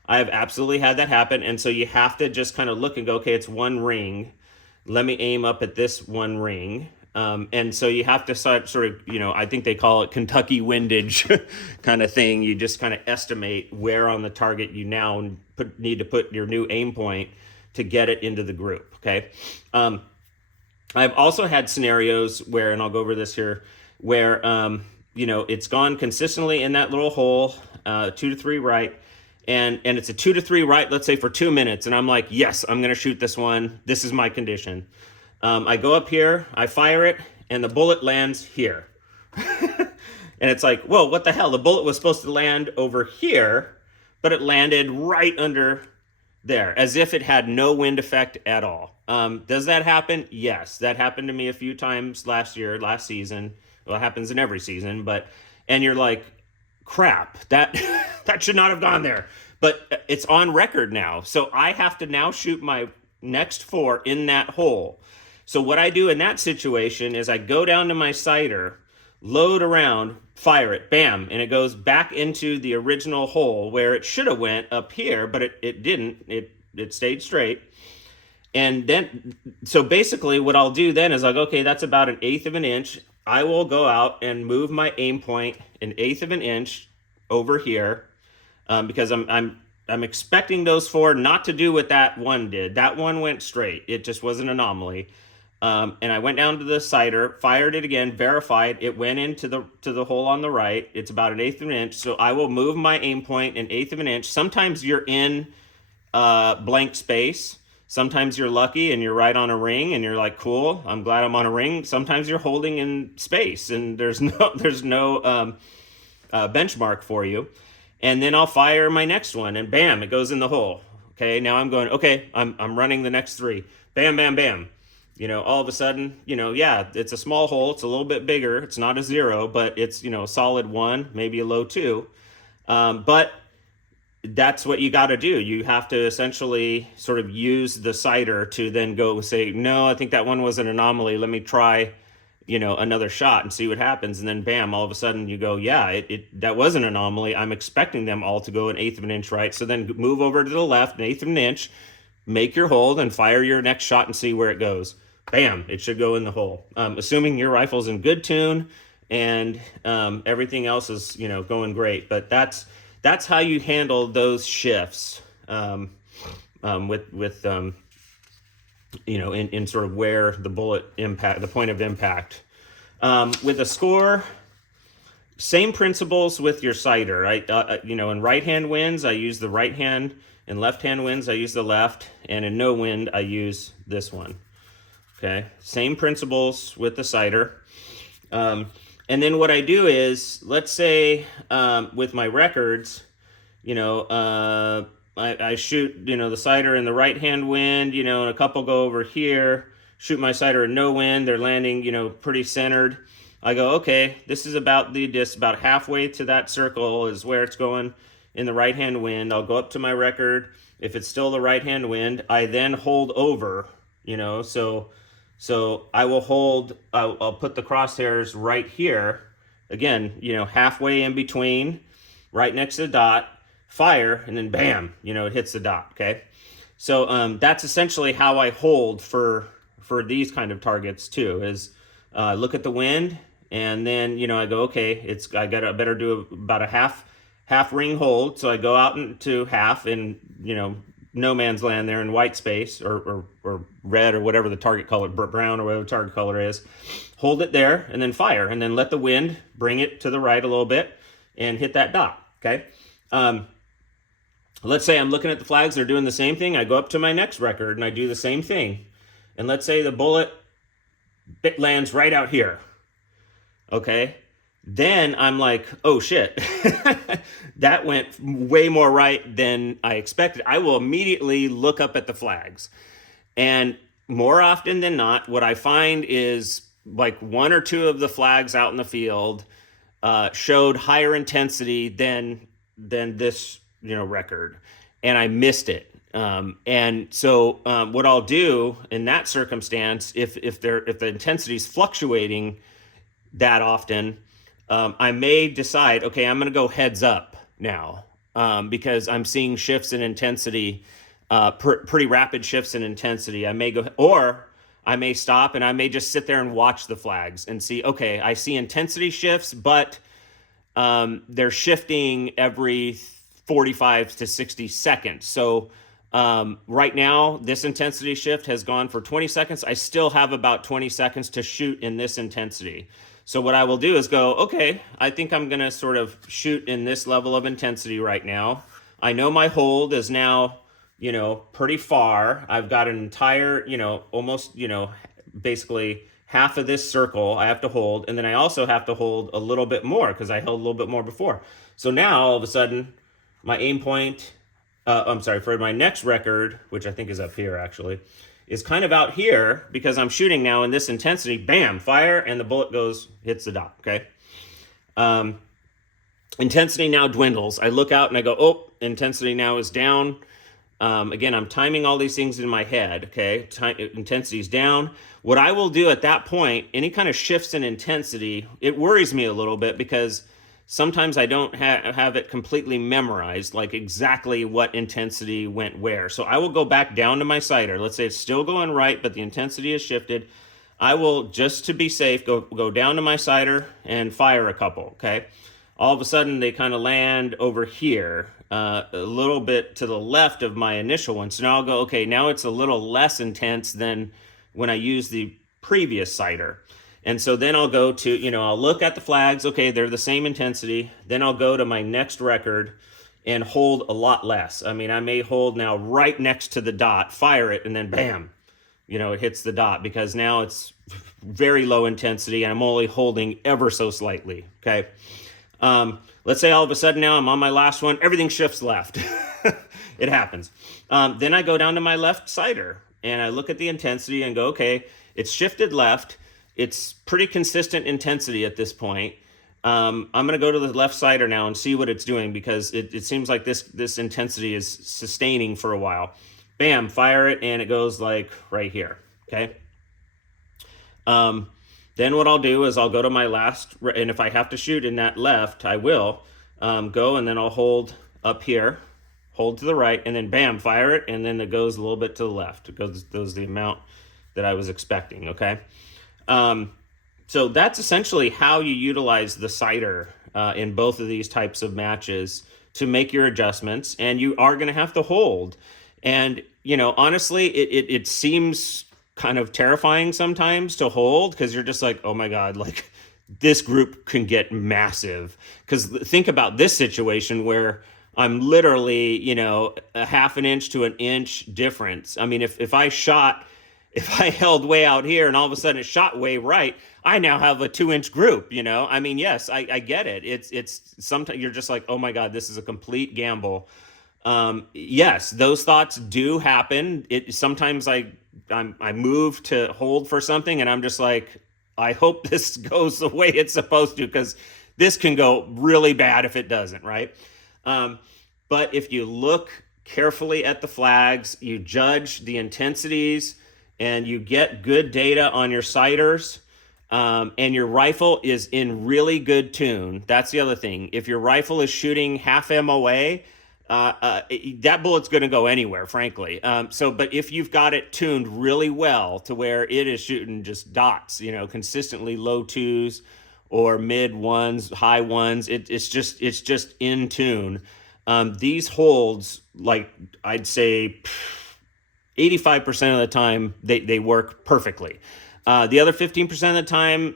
I've absolutely had that happen. And so you have to just kind of look and go, okay, it's one ring. Let me aim up at this one ring. And so you have to sort of, I think they call it Kentucky windage kind of thing. You just kind of estimate where on the target you now need to put your new aim point to get it into the group, okay? I've also had scenarios where, and I'll go over this here, where, it's gone consistently in that little hole, 2 to 3 right. And it's a 2 to 3 right, let's say for 2 minutes. And I'm like, yes, I'm going to shoot this one. This is my condition. I go up here, I fire it, and the bullet lands here. And it's like, whoa, what the hell? The bullet was supposed to land over here, but it landed right under there, as if it had no wind effect at all. Does that happen? Yes, that happened to me a few times last season. Well, it happens in every season, and you're like, crap, that that should not have gone there. But it's on record now, so I have to now shoot my next 4 in that hole. So what I do in that situation is I go down to my sighter, load around, fire it, bam, and it goes back into the original hole where it should have went up here, but it didn't. It stayed straight. And then, so basically what I'll do then is I'll go, okay, that's about 1/8 of an inch. I will go out and move my aim point 1/8 of an inch over here, because I'm expecting those 4 not to do what that one did. That one went straight. It just was an anomaly. And I went down to the sighter, fired it again, verified it went into the hole on the right. It's about 1/8 of an inch. So I will move my aim point 1/8 of an inch. Sometimes you're in blank space. Sometimes you're lucky and you're right on a ring and you're like, cool, I'm glad I'm on a ring. Sometimes you're holding in space and there's no benchmark for you. And then I'll fire my next one and bam, it goes in the hole. Okay, now I'm going, okay, I'm running the next 3. Bam, bam, bam. All of a sudden, yeah, it's a small hole. It's a little bit bigger. It's not a 0, but it's, a solid 1, maybe a low 2. But that's what you got to do. You have to essentially sort of use the sighter to then go say, no, I think that one was an anomaly. Let me try, another shot and see what happens. And then bam, all of a sudden you go, yeah, that was an anomaly. I'm expecting them all to go 1/8 of an inch right. So then move over to the left, 1/8 of an inch, make your hold and fire your next shot and see where it goes. Bam, it should go in the hole. Assuming your rifle's in good tune and everything else is, going great. But that's how you handle those shifts with in sort of where the bullet impact, the point of impact. With a score, same principles with your sighter. In right hand winds, I use the right hand. In left hand winds, I use the left. And in no wind, I use this one. Okay, same principles with the sighter. And then what I do is, let's say with my records, I shoot, the sighter in the right-hand wind, and a couple go over here, shoot my sighter in no wind, they're landing, pretty centered. I go, okay, this is about about halfway to that circle is where it's going in the right-hand wind. I'll go up to my record. If it's still the right-hand wind, I then hold over, so I will hold, I'll put the crosshairs right here, again, halfway in between, right next to the dot, fire, and then bam, it hits the dot, okay? So that's essentially how I hold for these kind of targets too, is look at the wind, and then, I go, okay, I better do about a half ring hold, so I go out into half in, no man's land there in white space or red or whatever the target color, brown or whatever the target color is. Hold it there and then fire, and then let the wind bring it to the right a little bit and hit that dot, okay? Let's say I'm looking at the flags, they're doing the same thing. I go up to my next record and I do the same thing. And let's say the bullet lands right out here, okay? Then I'm like, oh shit, that went way more right than I expected. I will immediately look up at the flags. And more often than not, what I find is like 1 or 2 of the flags out in the field showed higher intensity than this, record. And I missed it. And so what I'll do in that circumstance, if the intensity is fluctuating that often, I may decide, okay, I'm going to go heads up now because I'm seeing shifts in intensity, pretty rapid shifts in intensity. I may go, or I may stop and I may just sit there and watch the flags and see, okay, I see intensity shifts, but they're shifting every 45 to 60 seconds. So Right now, this intensity shift has gone for 20 seconds. I still have about 20 seconds to shoot in this intensity. So what I will do is go, okay, I think I'm going to sort of shoot in this level of intensity right now. I know my hold is now, pretty far. I've got an entire, almost, basically half of this circle I have to hold. And then I also have to hold a little bit more because I held a little bit more before. So now all of a sudden my aim point, I'm sorry, for my next record, which I think is up here actually, is kind of out here because I'm shooting now in this intensity, bam, fire, and the bullet hits the dot, okay? Intensity now dwindles. I look out and I go, oh, intensity now is down. Again, I'm timing all these things in my head, okay? Intensity's down. What I will do at that point, any kind of shifts in intensity, it worries me a little bit because sometimes I don't have it completely memorized, like exactly what intensity went where. So I will go back down to my sighter. Let's say it's still going right, but the intensity has shifted. I will, just to be safe, go down to my sighter and fire a couple, okay? All of a sudden, they kind of land over here, a little bit to the left of my initial one. So now I'll go, okay, now it's a little less intense than when I used the previous sighter. And so then I'll go to, I'll look at the flags. Okay, they're the same intensity. Then I'll go to my next record and hold a lot less. I mean, I may hold now right next to the dot, fire it, and then bam, it hits the dot because now it's very low intensity and I'm only holding ever so slightly, okay? Let's say all of a sudden now I'm on my last one, everything shifts left. It happens. Then I go down to my left sighter and I look at the intensity and go, okay, it's shifted left. It's pretty consistent intensity at this point. I'm going to go to the left sighter now and see what it's doing because it seems like this intensity is sustaining for a while. Bam, fire it, and it goes like right here, okay? Then what I'll do is I'll go to my last, and if I have to shoot in that left, I will go, and then I'll hold up here, hold to the right, and then bam, fire it, and then it goes a little bit to the left. It goes the amount that I was expecting, okay? So that's essentially how you utilize the sighter in both of these types of matches to make your adjustments, and you are going to have to hold. And, honestly, it seems kind of terrifying sometimes to hold because you're just like, oh my God, like this group can get massive. Because think about this situation where I'm literally, a half an inch to an inch difference. I mean, if I held way out here and all of a sudden it shot way right, I now have a 2-inch group, I mean, yes, I get it. It's sometimes you're just like, oh my God, this is a complete gamble. Yes, those thoughts do happen. Sometimes I move to hold for something and I'm just like, I hope this goes the way it's supposed to because this can go really bad if it doesn't, right? But if you look carefully at the flags, you judge the intensities, and you get good data on your sighters, and your rifle is in really good tune. That's the other thing. If your rifle is shooting half MOA, that bullet's going to go anywhere, frankly. But if you've got it tuned really well to where it is shooting just dots, consistently low 2s or mid 1s, high 1s, it's just in tune. These holds, like I'd say 85% of the time, they work perfectly. The other 15% of the time,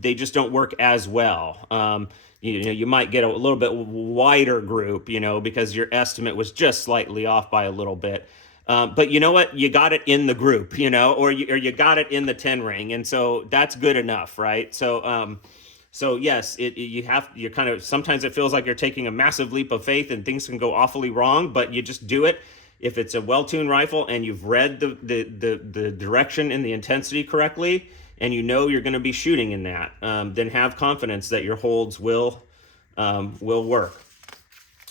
they just don't work as well. You might get a little bit wider group, because your estimate was just slightly off by a little bit. But you know what? You got it in the group, or you got it in the 10 ring. And so that's good enough, right? So yes, you're kind of, sometimes it feels like you're taking a massive leap of faith and things can go awfully wrong, but you just do it. If it's a well-tuned rifle and you've read the direction and the intensity correctly, and you're going to be shooting in that, then have confidence that your holds will work.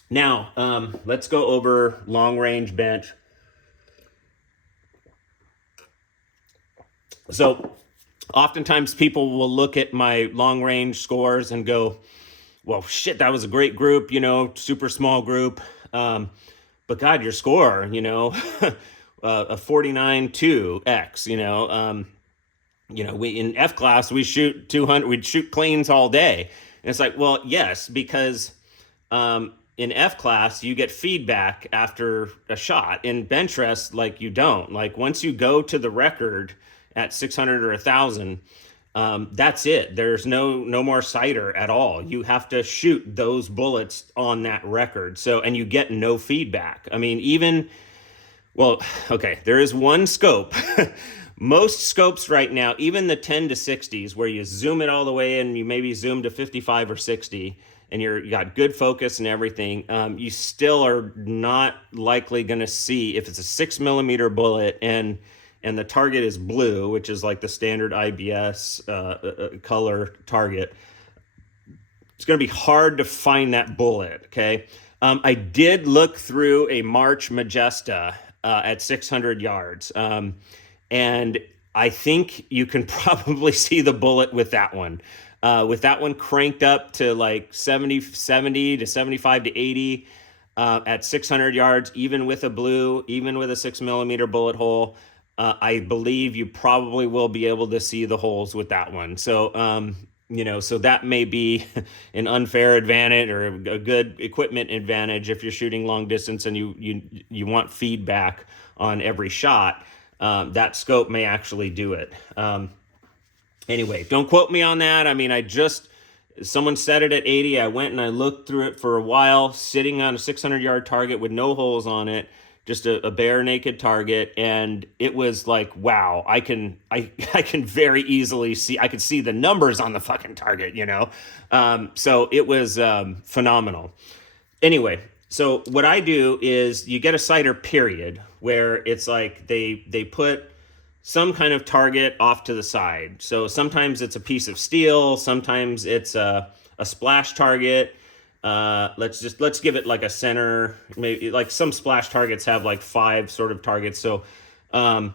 Now, let's go over long-range bench. So, oftentimes people will look at my long-range scores and go, well, shit, that was a great group, super small group. But God, your score, a 49.2x, we in F class, we shoot 200, we'd shoot cleans all day. And it's like, well, yes, because in F class, you get feedback after a shot. In bench rest, like you don't. Like once you go to the record at 600 or 1,000, that's it. There's no more cider at all. You have to shoot those bullets on that record. So, and you get no feedback. I mean, even, well, okay, there is one scope. Most scopes right now, even the 10 to 60s, where you zoom it all the way in, you maybe zoom to 55 or 60, and you got good focus and everything, you still are not likely going to see, if it's a 6 millimeter bullet and the target is blue, which is like the standard IBS color target, it's going to be hard to find that bullet, okay? I did look through a March Majesta at 600 yards, and I think you can probably see the bullet with that one. With that one cranked up to like 70 to 75 to 80 at 600 yards, even with a blue, even with a 6 millimeter bullet hole, I believe you probably will be able to see the holes with that one. So, so that may be an unfair advantage or a good equipment advantage if you're shooting long distance and you want feedback on every shot. That scope may actually do it. Anyway, don't quote me on that. I mean, someone said it at 80. I went and I looked through it for a while, sitting on a 600-yard target with no holes on it, just a bare naked target. And it was like, wow, I can very easily see, I could see the numbers on the fucking target, So it was phenomenal. Anyway, so what I do is you get a sighter period where it's like they put some kind of target off to the side. So sometimes it's a piece of steel, sometimes it's a splash target. Let's give it like a center, maybe like some splash targets have like 5 sort of targets. So, and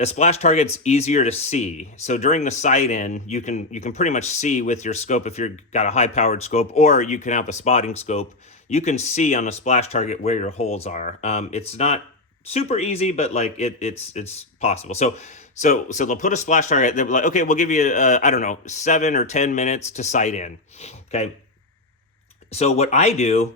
a splash target's easier to see. So during the sight in, you can pretty much see with your scope if you've got a high powered scope, or you can have a spotting scope. You can see on a splash target where your holes are. It's not super easy, but like it's possible. So they'll put a splash target. They're like, okay, we'll give you 7 or 10 minutes to sight in. Okay. So what I do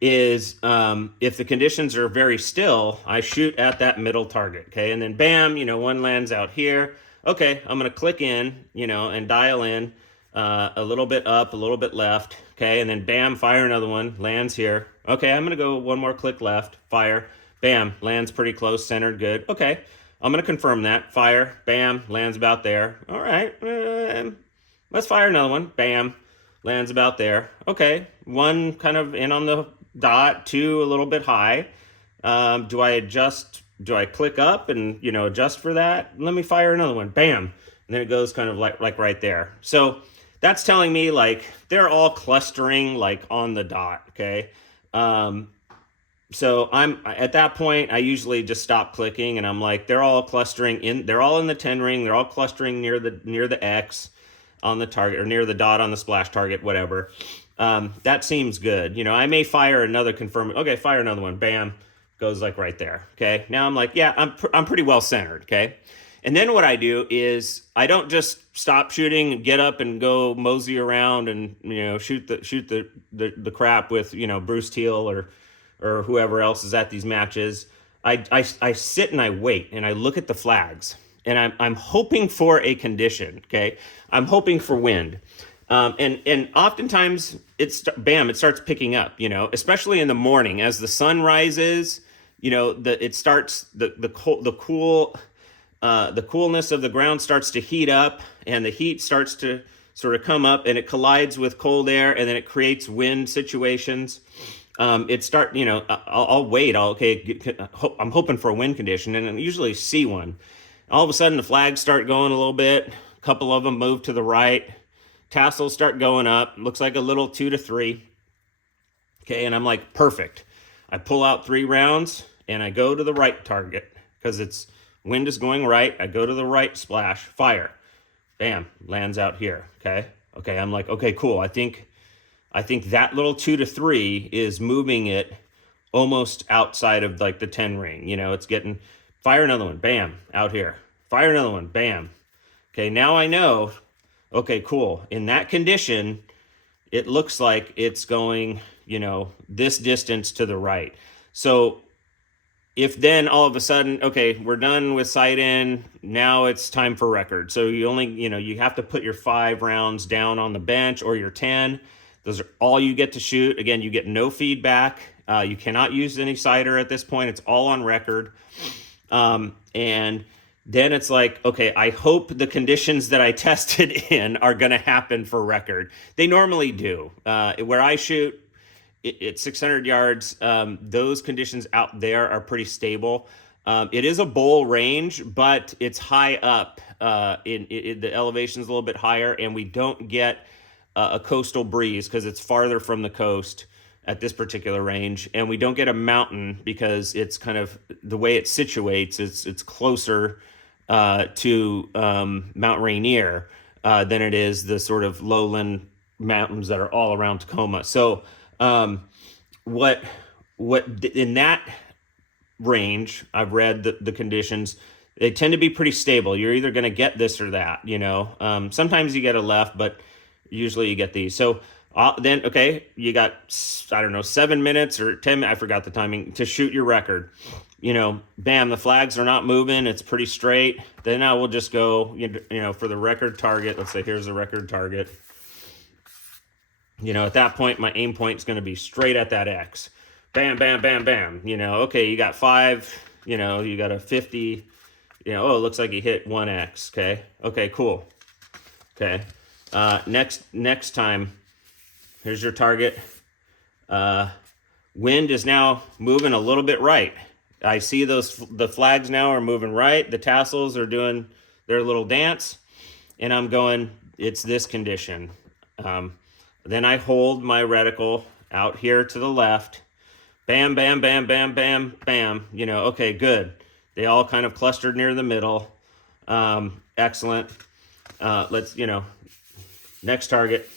is, if the conditions are very still, I shoot at that middle target. Okay, and then bam, one lands out here. Okay, I'm gonna click in, and dial in a little bit up, a little bit left. Okay, and then bam, fire another one, lands here. Okay, I'm gonna go one more click left, fire. Bam, lands pretty close, centered, good. Okay, I'm going to confirm that. Fire, bam, lands about there. All right, let's fire another one. Bam, lands about there. Okay, 1 kind of in on the dot, 2 a little bit high. Do I adjust? Do I click up and, adjust for that? Let me fire another one. Bam, and then it goes kind of like right there. So that's telling me like they're all clustering like on the dot, okay? So I'm at that point, I usually just stop clicking and I'm like, they're all clustering in, they're all in the 10 ring. They're all clustering near the X on the target or near the dot on the splash target, whatever. That seems good. I may fire another confirm. Okay, fire another one. Bam, goes like right there. Okay. Now I'm like, yeah, I'm pretty well centered. Okay. And then what I do is I don't just stop shooting, get up and go mosey around and, shoot the crap with, Bruce Teal or whoever else is at these matches. I sit and I wait and I look at the flags and I'm hoping for a condition. Okay, I'm hoping for wind, and oftentimes it starts picking up. Especially in the morning as the sun rises. It starts the coolness of the ground starts to heat up and the heat starts to sort of come up and it collides with cold air and then it creates wind situations. I'll wait. I'm hoping for a wind condition and I usually see one. All of a sudden the flags start going a little bit. A couple of them move to the right. Tassels start going up. Looks like a little 2 to 3. Okay. And I'm like, perfect. I pull out 3 rounds and I go to the right target because wind is going right. I go to the right splash, fire, bam, lands out here. Okay. I'm like, okay, cool. I think that little 2 to 3 is moving it almost outside of like the 10 ring. It's getting, fire another one, bam, out here. Fire another one, bam. Okay, now I know, okay, cool. In that condition, it looks like it's going you know, this distance to the right. So if then all of a sudden, okay, we're done with sight in, now it's time for record. So you only, you know, you have to put your 5 rounds down on the bench or your 10. Those are all you get to shoot. Again, you get no feedback. You cannot use any sighter at this point. It's all on record. And then it's like, okay, I hope the conditions that I tested in are going to happen for record. They normally do. Where I shoot, it's 600 yards. Those conditions out there are pretty stable. It is a bowl range, but it's high up. The elevation's a little bit higher, and we don't get a coastal breeze because it's farther from the coast at this particular range, and we don't get a mountain because it's kind of the way it situates. It's closer to Mount Rainier than it is the sort of lowland mountains that are all around Tacoma. So what in that range, I've read the conditions, they tend to be pretty stable. You're either going to get this or that, you know. Sometimes you get a left, but usually you get these. So then, okay, you got, I don't know, 7 minutes or 10 minutes, I forgot the timing, to shoot your record. You know, bam, the flags are not moving. It's pretty straight. Then I will just go, you know, for the record target. Let's say here's the record target. You know, at that point, my aim point is going to be straight at that X. Bam, bam, bam, bam. You know, okay, you got 5, you know, you got a 50. You know, oh, it looks like you hit 1X. Okay, okay, cool. Okay, next time, here's your target. Wind is now moving a little bit right. I see the flags now are moving right. The tassels are doing their little dance. And I'm going, it's this condition. Then I hold my reticle out here to the left. Bam, bam, bam, bam, bam, bam. You know, okay, good. They all kind of clustered near the middle. Excellent. Let's, you know, next target.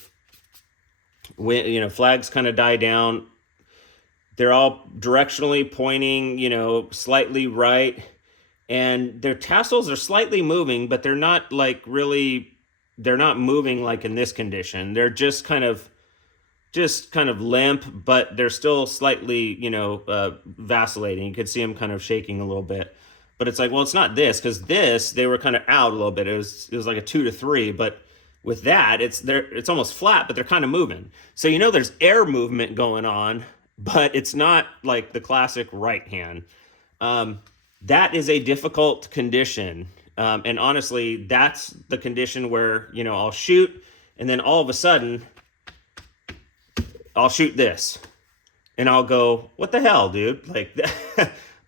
You know, flags kind of die down. They're all directionally pointing, you know, slightly right. And their tassels are slightly moving, but they're not like really, they're not moving like in this condition. They're just kind of limp, but they're still slightly, you know, vacillating. You could see them kind of shaking a little bit. But it's like, well, it's not this, because this, they were kind of out a little bit. It was like a 2 to 3, but with that, it's almost flat, but they're kind of moving. So, you know, there's air movement going on, but it's not like the classic right hand. That is a difficult condition. And honestly, that's the condition where, you know, I'll shoot, and then all of a sudden, I'll shoot this. And I'll go, what the hell, dude? Like,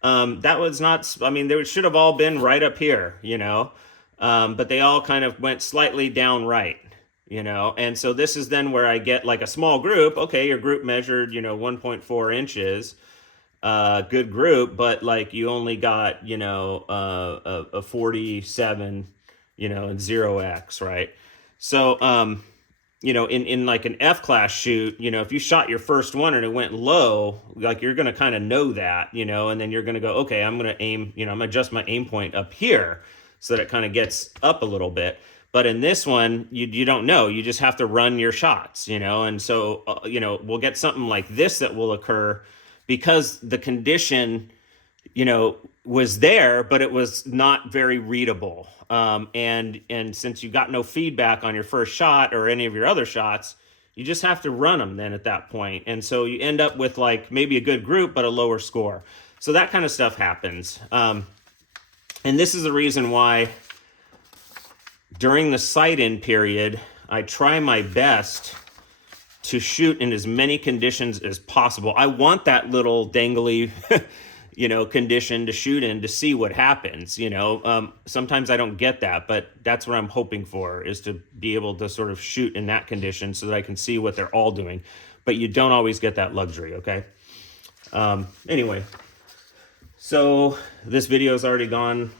that was not, I mean, they should have all been right up here, you know? But they all kind of went slightly down right, you know? And so this is then where I get like a small group. Okay, your group measured, you know, 1.4 inches. Good group, but like you only got, you know, a 47, you know, and 0x, right? So, you know, in like an F-class shoot, you know, if you shot your first one and it went low, like you're going to kind of know that, you know, and then you're going to go, okay, I'm going to aim, you know, I'm going to adjust my aim point up here so that it kind of gets up a little bit. But in this one, you don't know. You just have to run your shots, you know, and so, you know, we'll get something like this that will occur because the condition, you know, was there, but it was not very readable. And since you got no feedback on your first shot or any of your other shots, you just have to run them then at that point. And so you end up with like maybe a good group, but a lower score. So that kind of stuff happens. And this is the reason why during the sight-in period, I try my best to shoot in as many conditions as possible. I want that little dangly, you know, condition to shoot in to see what happens, you know. Sometimes I don't get that, but that's what I'm hoping for, is to be able to sort of shoot in that condition so that I can see what they're all doing. But you don't always get that luxury, okay? Anyway, so this video has already gone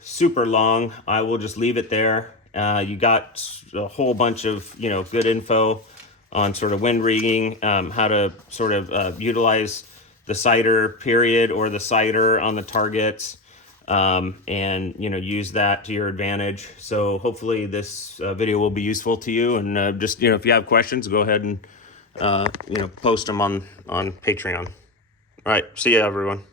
super long. I will just leave it there. You got a whole bunch of, you know, good info on sort of wind rigging, how to sort of utilize the sighter period or the sighter on the targets, and, you know, use that to your advantage. So hopefully this video will be useful to you. And just, you know, if you have questions, go ahead and post them on Patreon. All right, see ya, everyone.